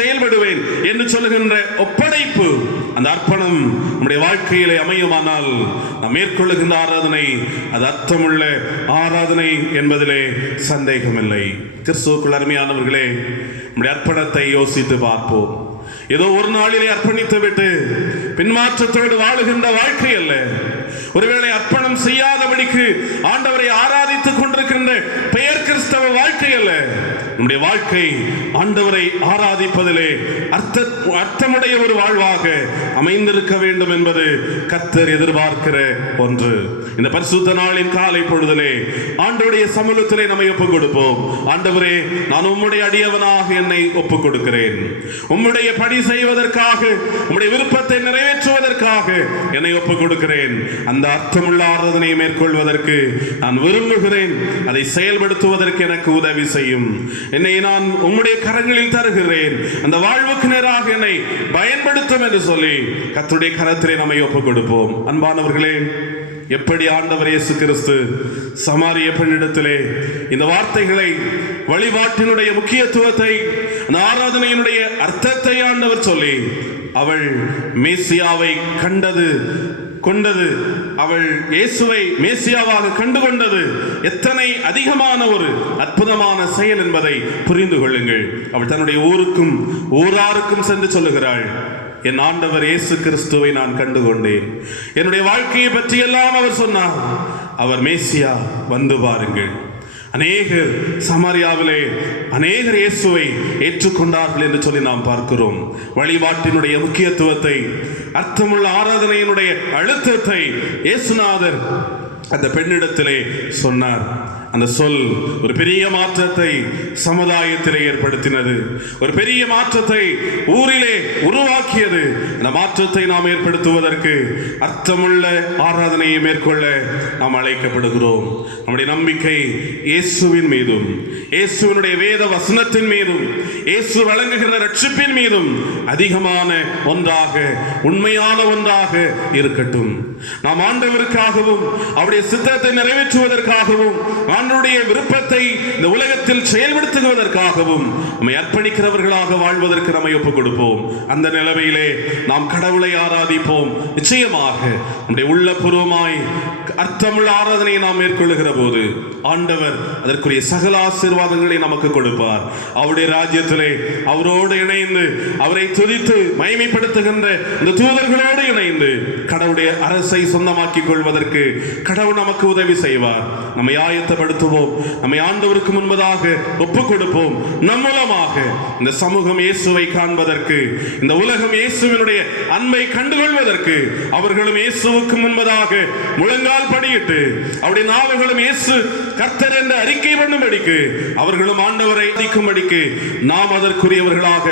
செயல்படுவேன் என்று சொல்லுகின்ற ஒப்படைப்பு, அந்த அர்ப்பணம் நம்முடைய வாழ்க்கையிலே அமையுமானால் நாம் மேற்கொள்ளுகின்ற ஆராதனை அது அர்த்தமுள்ள ஆராதனை என்பதிலே சந்தேகமில்லை. கிறிஸ்துவுக்குள் அருமையானவர்களே, நம்முடைய அர்ப்பணத்தை யோசித்து பார்ப்போம். ஏதோ ஒரு நாளிலே அர்ப்பணித்து விட்டு பின்மாற்றத்தோடு வாழுகின்ற வாழ்க்கை அல்ல. ஒருவேளை அர்ப்பணம் செய்யாதபடிக்கு ஆண்டவரை ஆராதித்துக் கொண்டிருக்கின்ற பெயர் கிறிஸ்தவ வாழ்க்கை அல்ல. நம்முடைய வாழ்க்கை ஆண்டவரை ஆராதிப்பதிலே அர்த்தமுடைய ஒரு வாழ்வாக அமைந்திருக்க வேண்டும் என்பது கர்த்தர் எதிர்பார்க்கிற ஒன்று. இந்த பரிசுத்த நாளின் காலை பொழுதிலே ஆண்டவருடைய சமூகத்திலே நம்மை ஒப்புக் கொடுப்போம். ஆண்டவரே, நான் உம்முடைய அடியவனாக என்னை ஒப்புக் கொடுக்கிறேன். உம்முடைய பணி செய்வதற்காக, உம்முடைய விருப்பத்தை நிறைவேற்றுவதற்காக என்னை ஒப்புக் கொடுக்கிறேன். அந்த அர்த்தமுள்ள ஆராதனையை மேற்கொள்வதற்கு நான் விரும்புகிறேன். அதை செயல்படுத்துவதற்கு எனக்கு உதவி செய்யும். என்னை நான் உம்முடைய கரங்களில் தருகிறேன். அந்த வாழ்வுக்கு நேராக என்னை பயன்படுத்தும் என்று சொல்லி கர்த்தருடைய கரத்திலே நம்மை ஒப்புக் கொடுப்போம். அன்பானவர்களே, எப்படி ஆண்டவர் இயேசு கிறிஸ்து சமாரிய பெண்ணிடத்திலே இந்த வார்த்தைகளை, வழிபாட்டினுடைய முக்கியத்துவத்தை, அந்த ஆராதனையினுடைய அர்த்தத்தை ஆண்டவர் சொல்லி, அவள் மேசியாவை கொண்டது, அவள் இயேசுவை மேசியாவாக கண்டுகொண்டது எத்தனை அதிகமான ஒரு அற்புதமான செயல் என்பதை புரிந்து கொள்ளுங்கள். அவள் தன்னுடைய ஊராருக்கும் சென்று சொல்லுகிறாள், என் ஆண்டவர் இயேசு கிறிஸ்துவை நான் கண்டுகொண்டேன். என்னுடைய வாழ்க்கையை பற்றி எல்லாம் அவர் சொன்னார். அவர் மேசியா, வந்து பாருங்கள். அநேகர் சமாரியாவிலே அநேகர் இயேசுவை ஏற்றுக்கொண்டார்கள் என்று சொல்லி நாம் பார்க்கிறோம். வழிபாட்டினுடைய முக்கியத்துவத்தை, அர்த்தமுள்ள ஆராதனையினுடைய அழுத்தத்தை இயேசுநாதர் அந்த பெண்ணிடத்திலே சொன்னார். அந்த சொல் ஒரு பெரிய மாற்றத்தை சமுதாயத்திலே ஏற்படுத்தினது, ஒரு பெரிய மாற்றத்தை ஊரிலே உருவாக்கியது. அந்த மாற்றத்தை நாம் ஏற்படுத்துவதற்கு அர்த்தமுள்ள ஆராதனையை மேற்கொள்ள நாம் அழைக்கப்படுகிறோம். நம்முடைய நம்பிக்கை இயேசுவின் மீதும், இயேசுவினுடைய வேத வசனத்தின் மீதும், இயேசு வழங்குகிற ரட்சிப்பின் மீதும் அதிகமான ஒன்றாக, உண்மையான ஒன்றாக இருக்கட்டும். நாம் ஆண்டவருக்காகவும் அவருடைய சித்தத்தை நிறைவேற்றுவதற்காகவும், ஆண்டவருடைய விருப்பத்தை இந்த உலகத்தில் செயல்படுத்துவதற்காகவும் நம்மை அர்ப்பணிக்கிறவர்களாக வாழ்வதற்கு நம்மை ஒப்புக் கொடுப்போம். அந்த நிலைமையிலே நாம் கடவுளை ஆராதிப்போம். நிச்சயமாக நம்முடைய உள்ளபூர்வமாய் அர்த்தமுள்ள ஆராதனையை நாம் மேற்கொள்ளுகிற போது ஆண்டவர் அதற்குரிய சகல ஆசீர்வாதங்களை நமக்கு கொடுப்பார். அவருடைய ராஜ்யத்திலே அவரோடு இணைந்து, அவரை துதித்து மகிமைப்படுத்துகின்ற இந்த தூதர்களோடு இணைந்து கடவுளுடைய அரசை சொந்தமாக்கிக் கொள்வதற்கு கடவுள் நமக்கு உதவி செய்வார். நம்மை ஆயத்தப்படுத்துவோம், நம்மை ஆண்டவருக்கு முன்பதாக ஒப்புக் கொடுப்போம். நம் மூலமாக இந்த சமூகம் இயேசுவை காண்பதற்கு, இந்த உலகம் இயேசுவினுடைய அன்பை கண்டுகொள்வதற்கு, அவர்களும் இயேசுவுக்கு முன்பதாக முழங்கால் முழங்கால் படியிட்டு அவருடைய நாவுகளும் இயேசு கர்த்தர் என்று அறிக்கை பண்ணும்படிக்கு அவர்களும் ஆண்டவரை அறிக்கும்படிக்கு நாம் அதற்குரியவர்களாக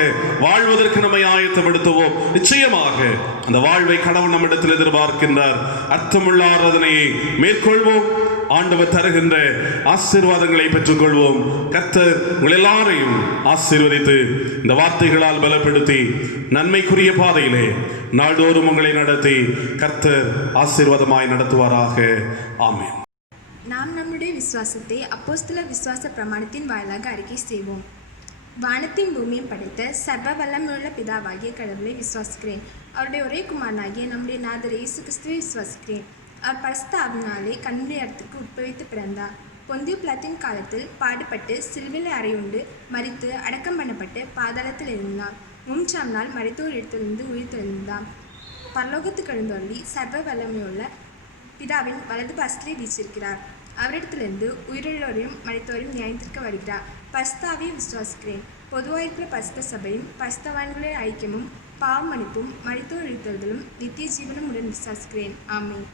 வாழ்வதற்கு நம்மை ஆயத்தப்படுத்துவோம். நிச்சயமாக அந்த வாழ்வை கடவுள் நம்மிடத்தில் எதிர்பார்க்கின்றார். அர்த்தமுள்ள ஆராதனையை மேற்கொள்வோம். ஆண்டவர் தருகின்ற ஆசீர்வாதங்களை பெற்றுக்கொள்வோம். கர்த்தர் உங்கள் எல்லாரையும் ஆசீர்வதித்து இந்த வார்த்தைகளால் பலப்படுத்தி நன்மைக்குரிய பாதையிலே நாள்தோறும் உங்களை நடத்தி கர்த்தர் ஆசீர்வாதமாய் நடத்துவாராக. ஆமென். நாம் நம்முடைய விசுவாசத்தை அப்போஸ்தல விசுவாச பிரமாணத்தின் வாயிலாக அறிக்கை செய்வோம். வானத்தின் பூமியும் படைத்த சர்வ வல்லமையுள்ள பிதாவாகிய கடவுளை விசுவாசிக்கிறேன். அவருடைய ஒரே குமாரனாகிய நம்முடைய நாதர் இயேசு கிறிஸ்துவை விசுவாசிக்கிறேன். அவர் பரிசுத்த ஆவியினாலே கன்னிமரி இடத்துக்கு உட்பவித்து பிறந்தார். பொந்தியு பிலாத்தின் காலத்தில் பாடுபட்டு சிலுவையில் அறையுண்டு மரித்து அடக்கம் பண்ணப்பட்டு பாதாளத்தில் இருந்தார். 3ஆம் நாள் மரித்தோர் இடத்திலிருந்து உயிர் தெழுந்தார். பரலோகத்துக்கு எழுந்தருளி சர்வ வல்லமையுள்ள பிதாவின் வலது பாசத்திலே வீச்சிருக்கிறார். அவரிடத்திலிருந்து உயிருள்ளோரையும் மரித்தோரையும் நியாயத்திற்கு வருகிறார். பரிசுத்தாவியை விசுவாசிக்கிறேன். பொதுவாயிருக்கிற பரிசுத்த சபையும் பரிசுத்தவான்களின் ஐக்கியமும் பாவ மன்னிப்பும் மரித்தோர் எழுத்தலும் நித்திய ஜீவனும் உடன் விசுவாசிக்கிறேன். ஆமென்.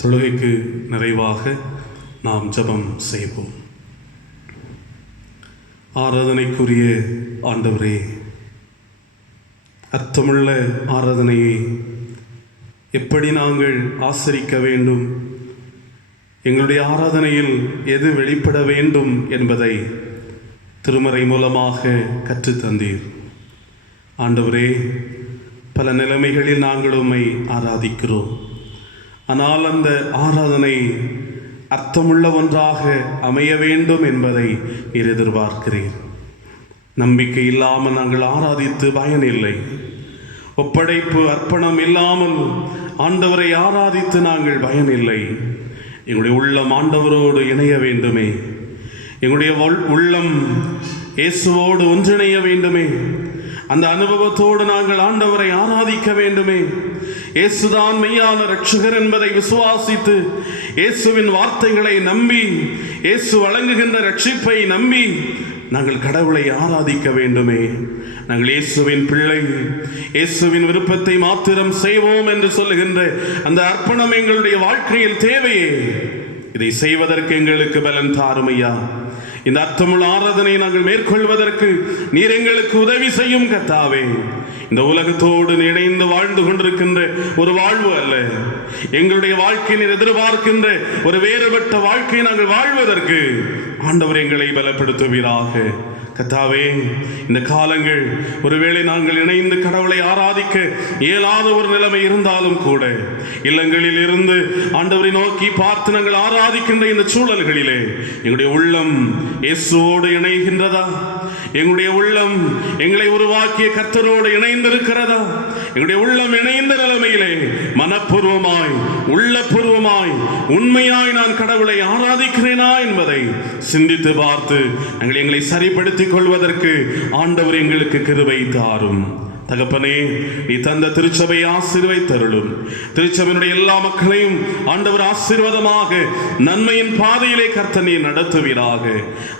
தொழுகைக்கு நிறைவாக நாம் ஜெபம் செய்வோம். ஆராதனைக்குரிய ஆண்டவரே, அர்த்தமுள்ள ஆராதனையை எப்படி நாங்கள் ஆசரிக்க வேண்டும், எங்களுடைய ஆராதனையில் எது வெளிப்பட வேண்டும் என்பதை திருமறை மூலமாக கற்றுத்தந்தீர். ஆண்டவரே, பல நிலைமைகளில் நாங்கள் உம்மை ஆராதிக்கிறோம். ஆனால் அந்த ஆராதனை அர்த்தமுள்ள ஒன்றாக அமைய வேண்டும் என்பதை நீர் எதிர்பார்க்கிறீர். நம்பிக்கை இல்லாமல் நாங்கள் ஆராதித்து பயனில்லை. ஒப்படைப்பு அர்ப்பணம் இல்லாமல் ஆண்டவரை ஆராதித்து நாங்கள் பயனில்லை. எங்களுடைய உள்ளம் ஆண்டவரோடு இணைய வேண்டுமே. எங்களுடைய உள்ளம் இயேசுவோடு ஒன்றிணைய வேண்டுமே. அந்த அனுபவத்தோடு நாங்கள் ஆண்டவரை ஆராதிக்க வேண்டுமே. இயேசுதான் மெய்யான இரட்சகர் என்பதை விசுவாசித்து, இயேசுவின் வார்த்தைகளை நம்பி, இயேசு வழங்குகின்ற இரட்சிப்பை நம்பி நாங்கள் கடவுளை ஆராதிக்க வேண்டுமே. நாங்கள் இயேசுவின் பிள்ளை, இயேசுவின் விருப்பத்தை மாத்திரம் செய்வோம் என்று சொல்லுகின்ற அந்த அர்ப்பணம் எங்களுடைய வாழ்க்கையில் தேவையே. இதை செய்வதற்கு எங்களுக்கு பலன் தாரும் ஐயா. இந்த அர்த்தமுள்ள ஆராதனை நாங்கள் மேற்கொள்வதற்கு நீர் எங்களுக்கு உதவி செய்யும் கர்த்தாவே. இந்த உலகத்தோடு இணைந்து வாழ்ந்து கொண்டிருக்கின்ற ஒரு வாழ்வு அல்ல, எங்களுடைய வாழ்க்கையை எதிர்பார்க்கின்ற ஒரு வேறுபட்ட வாழ்க்கையை நாங்கள் வாழ்வதற்கு ஆண்டவர் எங்களை பலப்படுத்துவீராக. கர்த்தாவே, இந்த காலங்கள் ஒருவேளை நாங்கள் இணைந்து கடவுளை ஆராதிக்க இயலாத ஒரு நிலைமை இருந்தாலும் கூட, இல்லங்களில் இருந்து ஆண்டவரை நோக்கி பார்த்து நாங்கள் ஆராதிக்கின்ற இந்த சூழல்களிலே எங்களுடைய உள்ளம் இயேசுவோடு இணைகின்றதா? எங்களுடைய உள்ளம் எங்களை உருவாக்கிய கர்த்தரோடு இணைந்திருக்கிறதா? எங்களுடைய உள்ளம் இணைந்த நிலைமையிலே மனப்பூர்வமாய், உள்ளபூர்வமாய், உண்மையாய் நான் கடவுளை ஆராதிக்கிறேனா என்பதை சிந்தித்து பார்த்து நாங்கள் எங்களை சரிப்படுத்திக் கொள்வதற்கு ஆண்டவர் எங்களுக்கு கிருபை தாரும். தகப்பனே, நீ தந்த திருச்சபை ஆசீர்வதித்தருளும். திருச்சபையினுடைய எல்லா மக்களையும் ஆண்டவர் ஆசீர்வாதமாக நன்மையின் பாதையிலே கர்த்தர் நீர் நடத்துவீராக.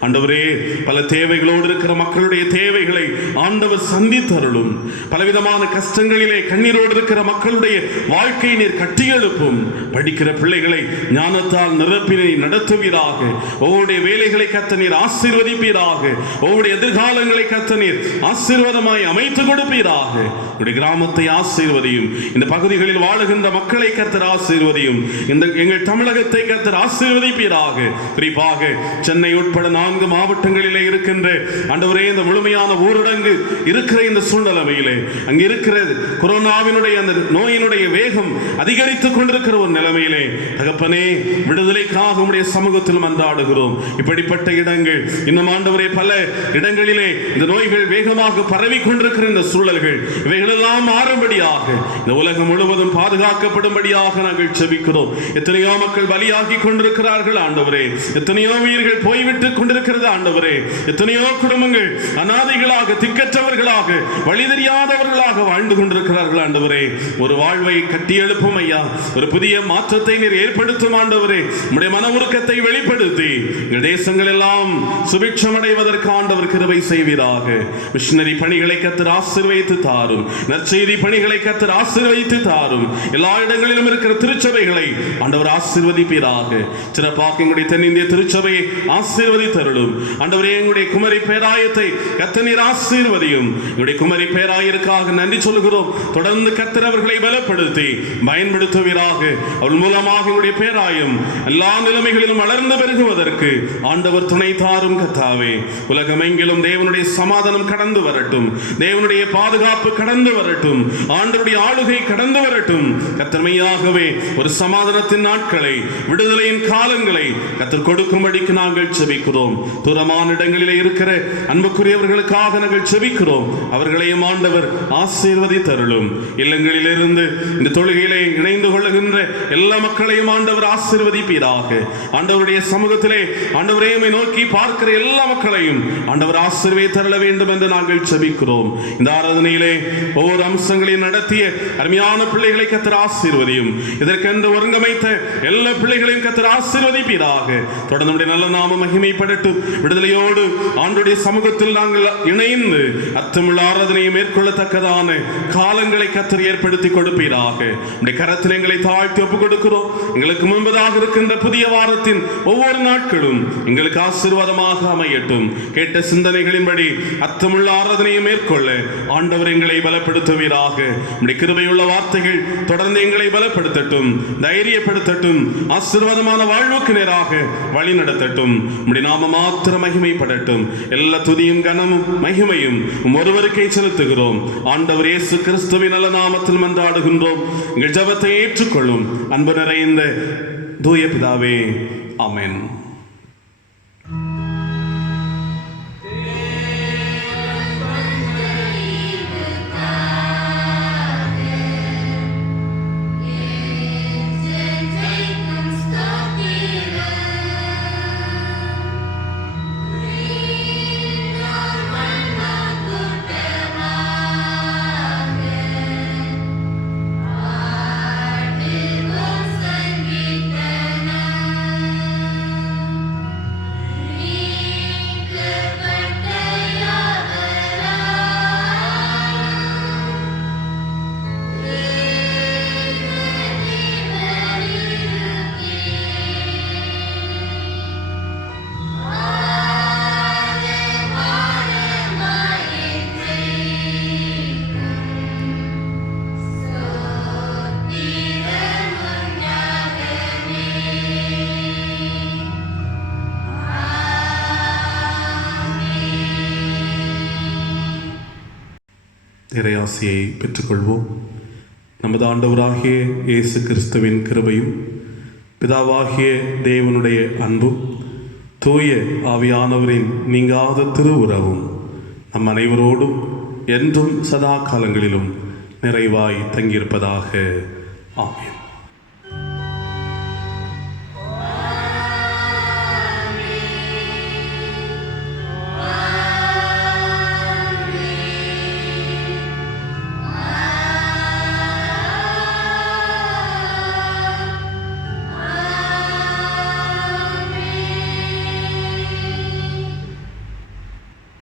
ஆண்டவரே, பல தேவைகளோடு இருக்கிற மக்களுடைய தேவைகளை ஆண்டவர் சந்தித்தருளும். பலவிதமான கஷ்டங்களிலே கண்ணீரோடு இருக்கிற மக்களுடைய வாழ்க்கையை நீர் கட்டியெழுப்பும். படிக்கிற பிள்ளைகளை ஞானத்தால் நிரப்பினை நடத்துவீராக. ஒவ்வொருடைய வேலைகளை கர்த்தர் நீர் ஆசீர்வதிப்பீராக. ஒவ்வொருடைய எதிர்காலங்களை கர்த்தர் நீர் ஆசீர்வாதமாய் அமைத்து கொடுப்பீராக. கிராமத்தை ஆசீர்வதியும். இந்த பகுதிகளில் வாழுகின்ற மக்களை கர்த்தர் ஆசீர்வதியும். இந்த எங்கள் தமிழகத்தை கர்த்தர் ஆசீர்வதிப்பீராக. குறிப்பாக சென்னை உட்பட 4 மாவட்டங்களிலே இருக்கின்ற ஆண்டவரே, இந்த முழுமையான ஊரடங்கு இருக்கிற இந்த சூழ்நிலையிலே அங்கு இருக்கிற கொரோனாவினுடைய அந்த நோயினுடைய வேகம் அதிகரித்துக் கொண்டிருக்கிற ஒரு நிலைமையிலே தகப்பனே, விடுதலைக்காக உம்முடைய சமூகத்தில் மன்றாடுகிறோம். இப்படிப்பட்ட இடங்கள் இன்னும் ஆண்டவரே பல இடங்களிலே இந்த நோய்கள் வேகமாக பரவி கொண்டிருக்கிற இந்த சூழல்கள் இவைகளெல்லாம் மாறும்படியாக, இந்த உலகம் முழுவதும் பாதுகாக்கப்படும்படியாக நாங்கள் செபிக்கிறோம். எத்தனையோ மக்கள் பலியாகி கொண்டிருக்கிறார்கள் ஆண்டவரே. எத்தனையோ உயிர்கள் போய்விட்டு கொண்டிருக்கிறது ஆண்டவரே. எத்தனையோ குடும்பங்கள் அநாதைகளாக, திக்கற்றவர்களாக, வழி தெரியாதவர்களாக வாழ்ந்து கொண்டிருக்கிறார்கள் ஆண்டவரே. ஒரு வாழ்வை கட்டியெழுப்பும் ஐயா. ஒரு புதிய மாற்றத்தை நீர் ஏற்படுத்தும் ஆண்டவரே. உம்முடைய மன உருக்கத்தை வெளிப்படுத்தி எங்கள் தேசங்கள் எல்லாம் சுபிட்சம் அடைவதற்கு ஆண்டவர் கிருபை செய்வீராக. மிஷனரி பணிகளை கர்த்தர் ஆசீர்வதித்து தாரும். நற்செய்தி பணிகளை கர்த்தர் ஆசீர்வதித்து தாரும். எல்லா இடங்களிலும் இருக்கிற திருச்சபைகளை ஆண்டவர் ஆசீர்வதிப்பீராக. சிறப்பாக எங்களுடைய தென்னிந்திய திருச்சபையை ஆசீர்வதித்தருளும். ஆண்டவரே, எங்களுடைய குமரி பேராயத்தை கர்த்தர் நீர் ஆசீர்வதியும். எங்களுடைய குமரி பேராயருக்காக நன்றி சொல்கிறோம். தொடர்ந்து கர்த்தர் அவர்களை பலப்படுத்தி பயன்படுத்துவீராக. அவள் மூலமாக எங்களுடைய பேராயம் எல்லா நிலைமைகளிலும் வளர்ந்து பெருகுவதற்கு ஆண்டவர் துணை தாரும் கர்த்தாவே. உலகமெங்கிலும் தேவனுடைய சமாதானம் கடந்து வரட்டும். தேவனுடைய பாதுகாப்பு கடந்து வரட்டும். ஆண்டவருடைய ஆளுகை கடந்து வரட்டும். கர்த்தர் மெய்யாகவே ஒரு சமாதானத்தின் நாட்களை, விடுதலையின் காலங்களை கர்த்தர் கொடுக்கும்படிக்கு நாங்கள் செபிக்கிறோம். தூரமான இடங்களிலே இருக்கிற அன்புக்குரியவர்களுக்காக நாங்கள் செபிக்கிறோம். அவர்களையும் ஆண்டவர் ஆசீர்வதித்தருளும். இல்லங்களிலிருந்து இந்த தொழுகையிலே இணைந்து கொள்ளுகின்ற எல்லா மக்களையும் ஆண்டவர் ஆசீர்வதிப்பீராக. ஆண்டவருடைய சமூகத்திலே ஆண்டவரே நோக்கி பார்க்கிற எல்லா மக்களையும் ஆண்டவர் ஆசீர்வதித்தருள வேண்டும் என்று நாங்கள் செபிக்கிறோம். இந்த ஆராதனையிலே ஒவ்வொரு அம்சங்களையும் நடத்திய அருமையான பிள்ளைகளை கர்த்தர் ஆசீர்வதியும். இதற்கென்று ஒருங்கமைத்த எல்லா பிள்ளைகளையும் கர்த்தர் ஆசீர்வதிப்பீராக. தொடர்ந்து நம்முடைய நல்ல நாமம் மகிமைப்படட்டும். விடுதலையோடு ஆண்டவருடைய சமூகத்தில் நாங்கள் இணைந்து அர்த்தமுள்ள ஆராதனையை மேற்கொள்ளத்தக்கதான காலங்களை கர்த்தர் ஏற்படுத்தி கொடுப்பீராக. நம்முடைய கரத்தில் எங்களை தாழ்த்தி ஒப்புக் கொடுக்கிறோம். எங்களுக்கு முன்பதாக இருக்கின்ற புதிய வாரத்தின் ஒவ்வொரு நாட்களும் எங்களுக்கு ஆசீர்வாதமாக அமையட்டும். கேட்ட சிந்தனைகளின்படி அர்த்தமுள்ள ஆராதனையை மேற்கொள்ள ஆண்டவர் ஆண்டவர் எங்களை பலப்படுத்துவீராக. உம்முடைய கிருபையுள்ள வார்த்தைகள் தொடர்ந்து எங்களை பலப்படுத்தட்டும், தைரியப்படுத்தட்டும், ஆசீர்வாதமான வாழ்வுக்கு நேராக வழி நடத்தட்டும். உம்முடைய நாம மாத்திரம் மகிமைப்படட்டும். எல்லா துதியும் கனமும் மகிமையும் ஒருவருக்கே செலுத்துகிறோம். ஆண்டவர் இயேசு கிறிஸ்துவின் நல்ல நாமத்தில் மன்றாடுகின்றோம். எங்கள் ஜெபத்தை ஏற்றுக்கொள்ளும் அன்பு நிறைந்த தூய பிதாவே, ஆமென். இறையாசியை பெற்றுக்கொள்வோம். நமது ஆண்டவராகிய இயேசு கிறிஸ்துவின் கிருபையும் பிதாவாகிய தேவனுடைய அன்பும் தூய ஆவியானவரின் நீங்காத திருவுறவும் நம் அனைவரோடும் என்றும் சதா காலங்களிலும் நிறைவாய் தங்கியிருப்பதாக. ஆமென்.